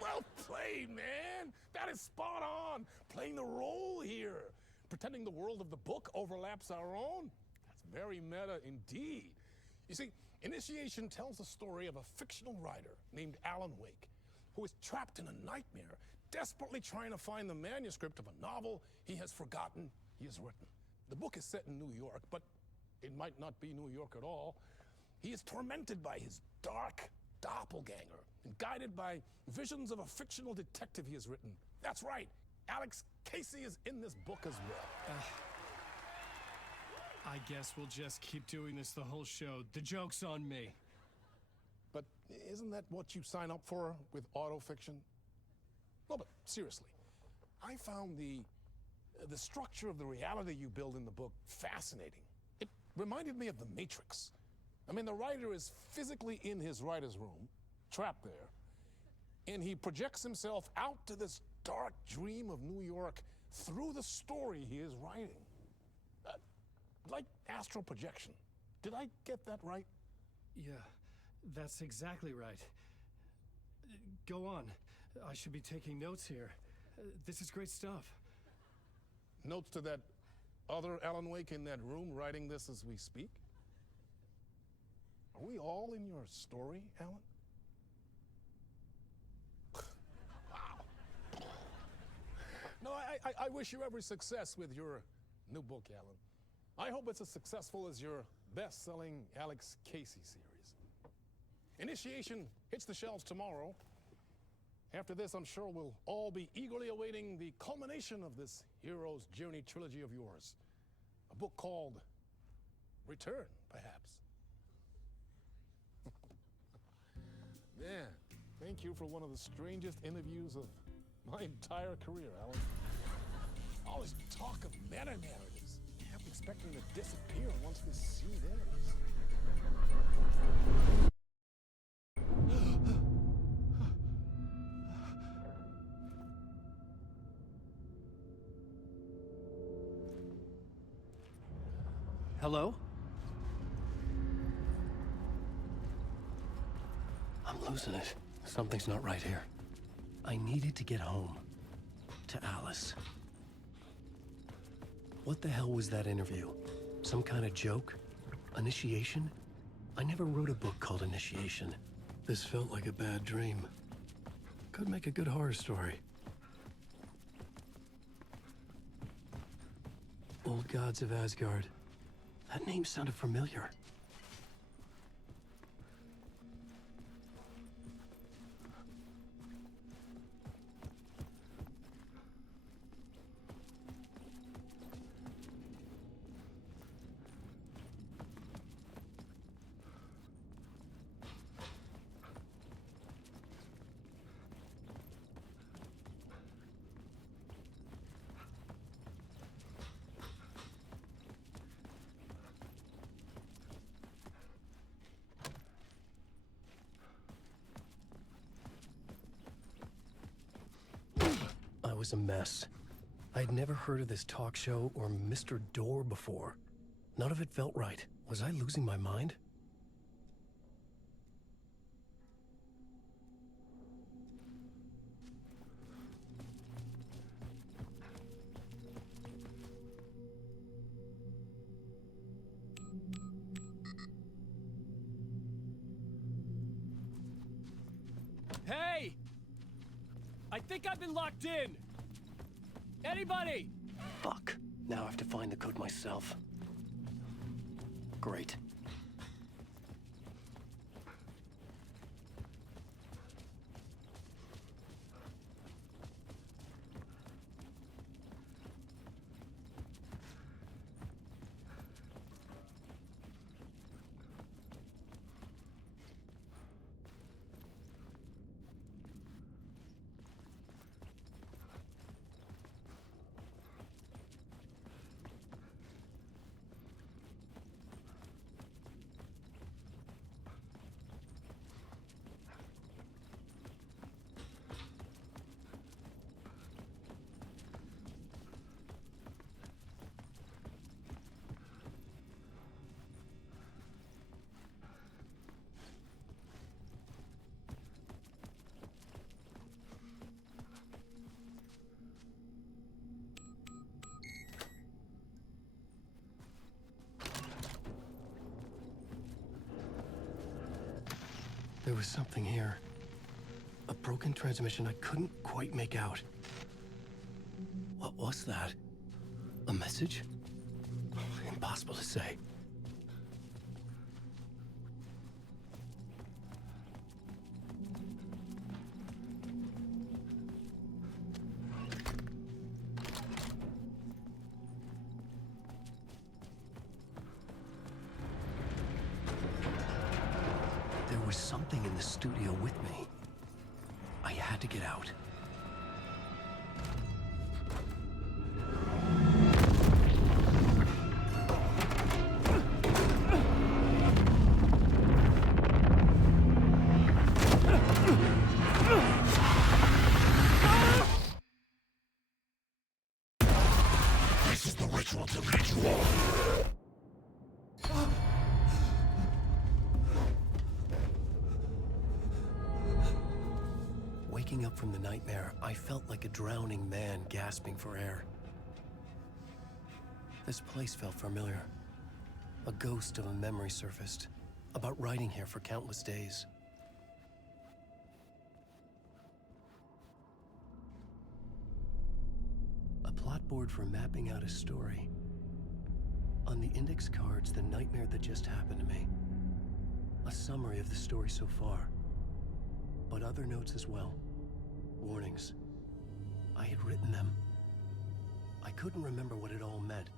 Well played, man! That is spot on! Playing the role here. Pretending the world of the book overlaps our own. That's very meta indeed. You see, Initiation tells the story of a fictional writer named Alan Wake, who is trapped in a nightmare, desperately trying to find the manuscript of a novel he has forgotten he has written. The book is set in New York, but it might not be New York at all. He is tormented by his dark doppelganger and guided by visions of a fictional detective he has written. That's right, Alex Casey is in this book as well. I guess we'll just keep doing this the whole show. The joke's on me. But isn't that what you sign up for with autofiction? No, but seriously, I found the structure of the reality you build in the book fascinating. It reminded me of The Matrix. I mean, the writer is physically in his writer's room, trapped there, and he projects himself out to this dark dream of New York through the story he is writing. Like astral projection. Did I get that right? Yeah, that's exactly right. Go on. I should be taking notes here. This is great stuff. Notes to that other Alan Wake in that room writing this as we speak? Are we all in your story, Alan? Wow. No, I wish you every success with your new book, Alan. I hope it's as successful as your best-selling Alex Casey series. Initiation hits the shelves tomorrow. After this, I'm sure we'll all be eagerly awaiting the culmination of this hero's journey trilogy of yours. A book called Return, perhaps. Man, thank you for one of the strangest interviews of my entire career, Alan. All this talk of meta-narratives. I'm expecting to disappear once this scene ends. Hello? I'm losing it. Something's not right here. I needed to get home. To Alice. What the hell was that interview? Some kind of joke? Initiation? I never wrote a book called Initiation. This felt like a bad dream. Could make a good horror story. Old Gods of Asgard. That name sounded familiar. I was a mess. I'd never heard of this talk show or Mr. Door before. None of it felt right. Was I losing my mind? Hey! I think I've been locked in! Anybody? Fuck. Now I have to find the code myself. Great. There was something here. A broken transmission I couldn't quite make out. What was that? A message? Impossible to say. There was something in the studio with me. I had to get out. This is the ritual to lead you all. Waking up from the nightmare, I felt like a drowning man gasping for air. This place felt familiar. A ghost of a memory surfaced, about riding here for countless days. A plot board for mapping out a story. On the index cards, the nightmare that just happened to me. A summary of the story so far. But other notes as well. Warnings. I had written them. I couldn't remember what it all meant.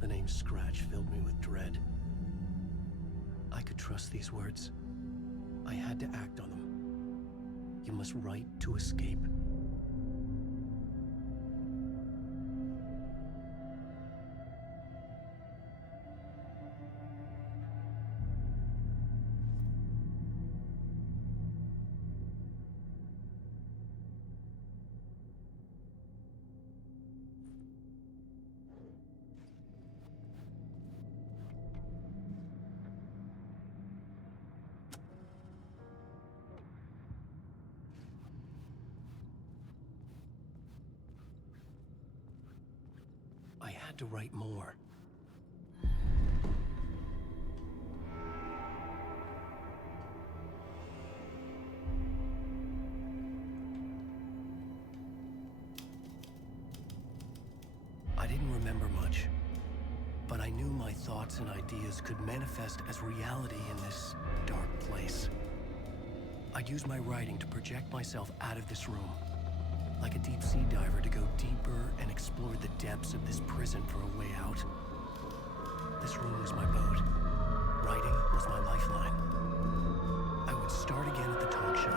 The name Scratch filled me with dread. I could trust these words. I had to act on them. You must write to escape. I had to write more. knew my thoughts and ideas could manifest as reality in this dark place. I'd use my writing to project myself out of this room, like a deep-sea diver to go deeper and explore the depths of this prison for a way out. This room was my boat. Writing was my lifeline. I would start again at the talk show.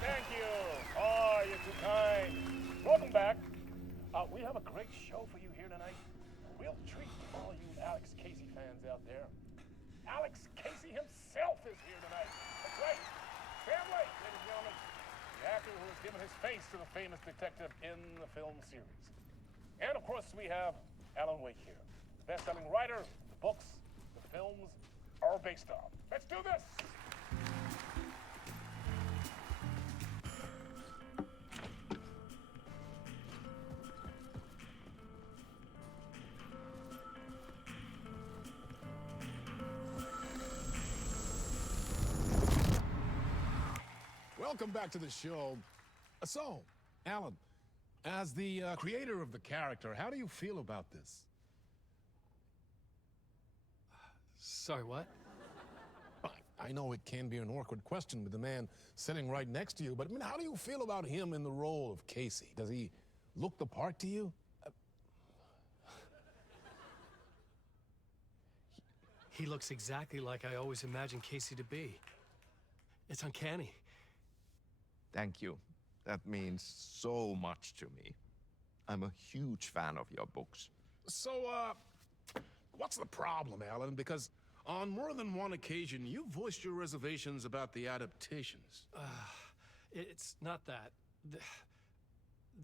Thank you. Oh, you're too kind. Welcome back. We have a great show for you here tonight. Real treat for all you Alex Casey fans out there. Alex Casey himself is here tonight. That's right. Sam Lake, ladies and gentlemen. The actor who has given his face to the famous detective in the film series. And of course, we have Alan Wake here. The best-selling writer, the books, the films are based on. Let's do this! Welcome back to the show. So, Alan, as the creator of the character, how do you feel about this? Sorry, what? I know it can be an awkward question with the man sitting right next to you, but I mean, how do you feel about him in the role of Casey? Does he look the part to you? He looks exactly like I always imagined Casey to be. It's uncanny. Thank you. That means so much to me. I'm a huge fan of your books. So, what's the problem, Alan? Because on more than one occasion, you voiced your reservations about the adaptations. It's not that.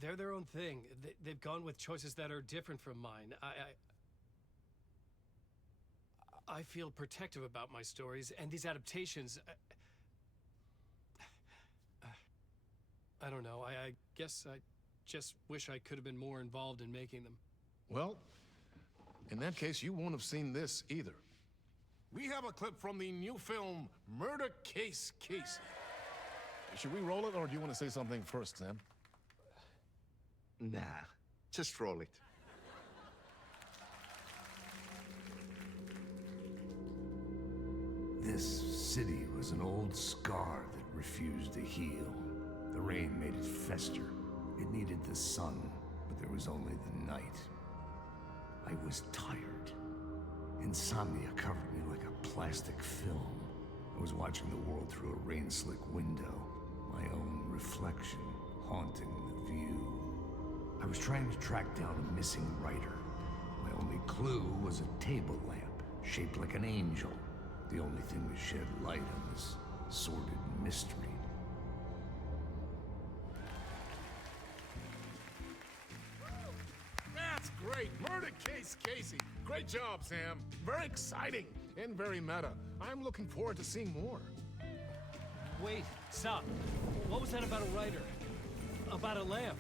They're their own thing. They've gone with choices that are different from mine. I feel protective about my stories, and these adaptations... I don't know. I guess I just wish I could have been more involved in making them. Well, in that case, you won't have seen this either. We have a clip from the new film, Murder Case Casey. Should we roll it, or do you want to say something first, Sam? Nah, just roll it. This city was an old scar that refused to heal. The rain made it fester. It needed the sun, but there was only the night. I was tired. Insomnia covered me like a plastic film. I was watching the world through a rain-slick window, my own reflection haunting the view. I was trying to track down a missing writer. My only clue was a table lamp, shaped like an angel. The only thing to shed light on this sordid mystery. That's great! Murder Case Casey! Great job, Sam. Very exciting and very meta. I'm looking forward to seeing more. Wait, stop. What was that about a writer? About a lamp?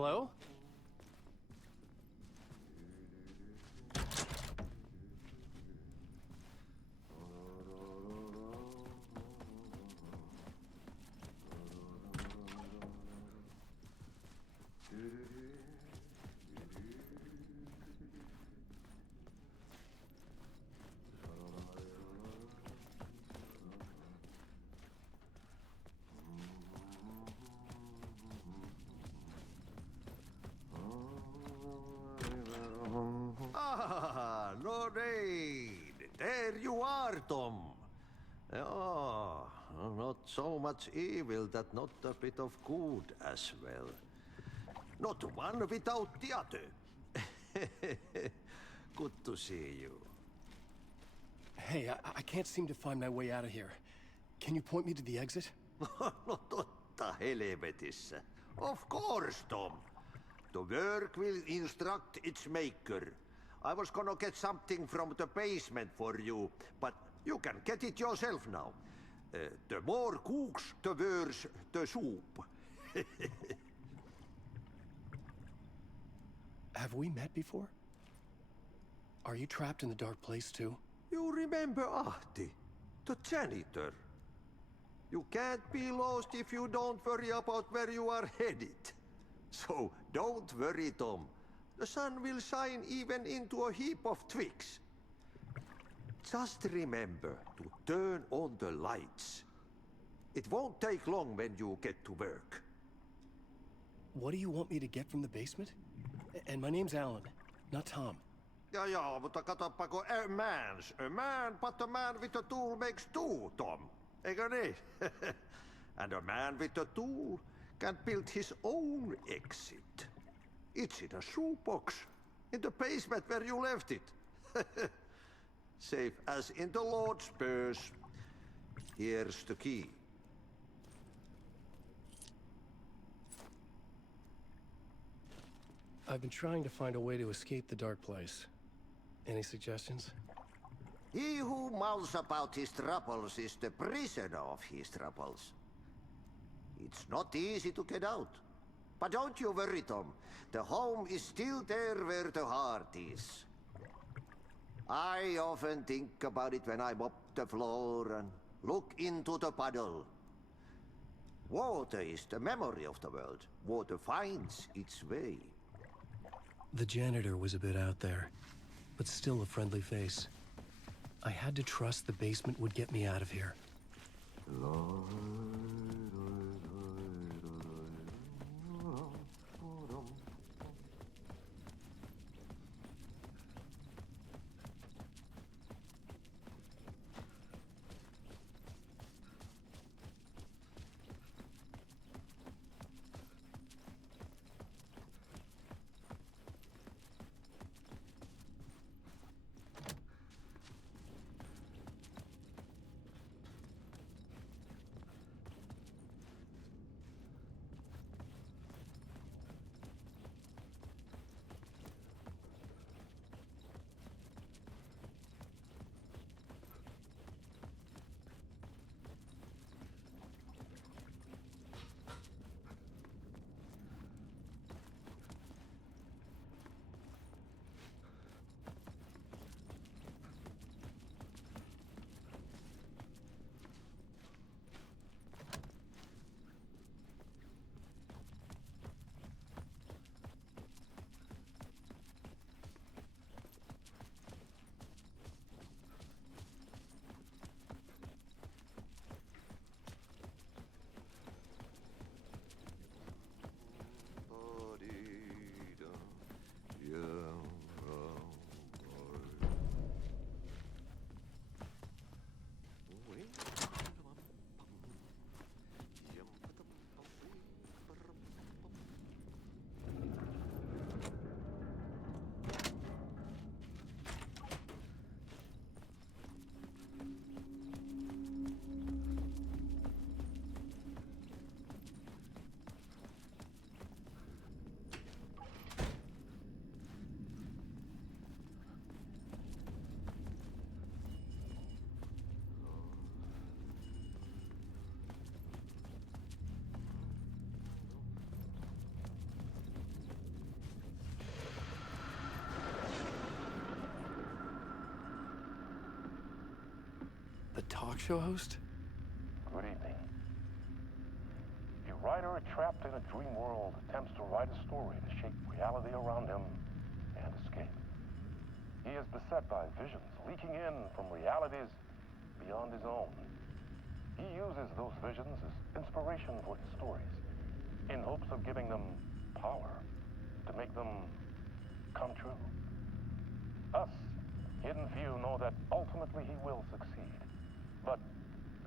Hello? Ah, Lorraine! There you are, Tom. Oh, not so much evil that not a bit of good as well. Not one without the other. Good to see you. Hey, I can't seem to find my way out of here. Can you point me to the exit? No totta helvetissä. Of course, Tom. The work will instruct its maker. I was gonna get something from the basement for you, but you can get it yourself now. The more cooks, the worse the soup. Have we met before? Are you trapped in the dark place too? You remember Ahti, the janitor. You can't be lost if you don't worry about where you are headed. So don't worry, Tom. The sun will shine even into a heap of twigs. Just remember to turn on the lights. It won't take long when you get to work. What do you want me to get from the basement? And my name's Alan, not Tom. Ja, mutta katoppa, a man, but a man with a tool makes two, Tom. Eikö niin? And a man with a tool can build his own exit. It's in a shoebox, in the basement where you left it. Safe as in the Lord's purse. Here's the key. I've been trying to find a way to escape the dark place. Any suggestions? He who mulls about his troubles is the prisoner of his troubles. It's not easy to get out. But don't you worry, Tom. The home is still there where the heart is. I often think about it when I mop the floor and look into the puddle. Water is the memory of the world. Water finds its way. The janitor was a bit out there, but still a friendly face. I had to trust the basement would get me out of here. talk show host? Good evening. A writer trapped in a dream world attempts to write a story to shape reality around him and escape. He is beset by visions leaking in from realities beyond his own. He uses those visions as inspiration for his stories, in hopes of giving them power to make them come true. Us, hidden few, know that ultimately he will succeed. But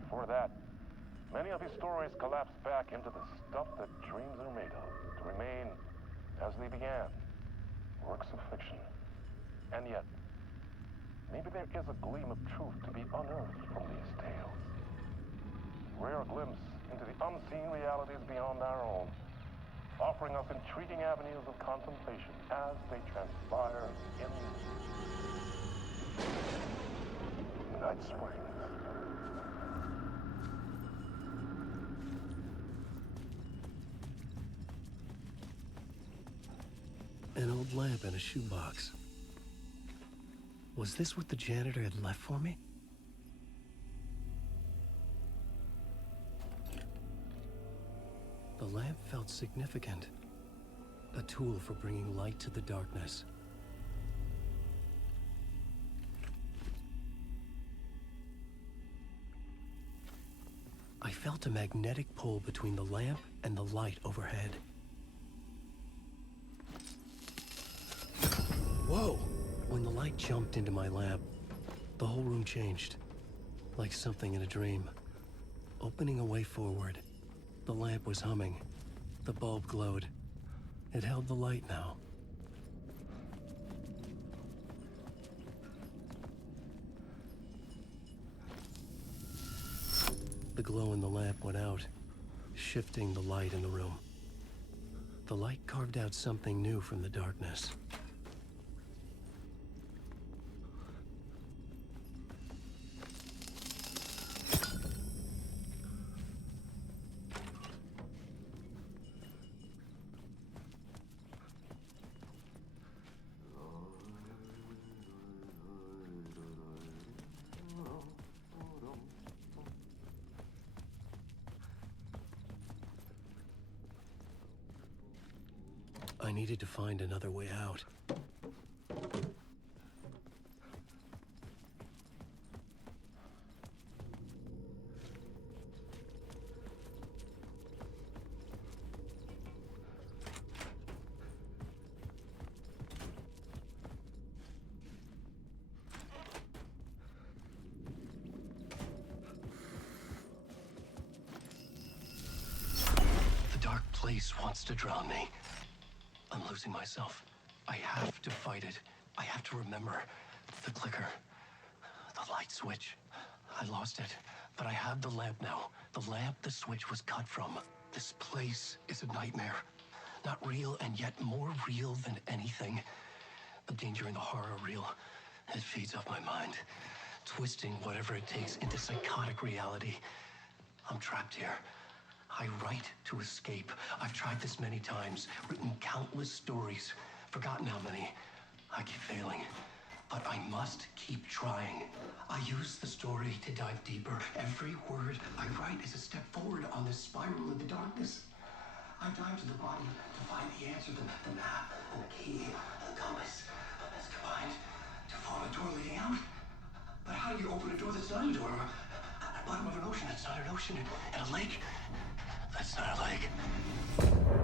before that, many of his stories collapse back into the stuff that dreams are made of, to remain as they began, works of fiction. And yet, maybe there is a gleam of truth to be unearthed from these tales. A rare glimpse into the unseen realities beyond our own, offering us intriguing avenues of contemplation as they transpire in Night Springs. An old lamp in a shoebox. Was this what the janitor had left for me? The lamp felt significant. A tool for bringing light to the darkness. I felt a magnetic pull between the lamp and the light overhead. Whoa! When the light jumped into my lamp, the whole room changed. Like something in a dream. Opening a way forward. The lamp was humming. The bulb glowed. It held the light now. The glow in the lamp went out, shifting the light in the room. The light carved out something new from the darkness. I needed to find another way out. The dark place wants to drown me. I'm losing myself. I have to fight it. I have to remember. The clicker. The light switch. I lost it. But I have the lamp now. The lamp the switch was cut from. This place is a nightmare. Not real, and yet more real than anything. The danger and the horror are real. It feeds off my mind. Twisting whatever it takes into psychotic reality. I'm trapped here. I write to escape. I've tried this many times, written countless stories, forgotten how many. I keep failing, but I must keep trying. I use the story to dive deeper. Every word I write is a step forward on this spiral in the darkness. I dive to the bottom to find the answer, the map, and the key, and the compass. That's combined to form a door leading out. But how do you open a door that's not a door? At the bottom of an ocean that's not an ocean, and a lake that's not a lake.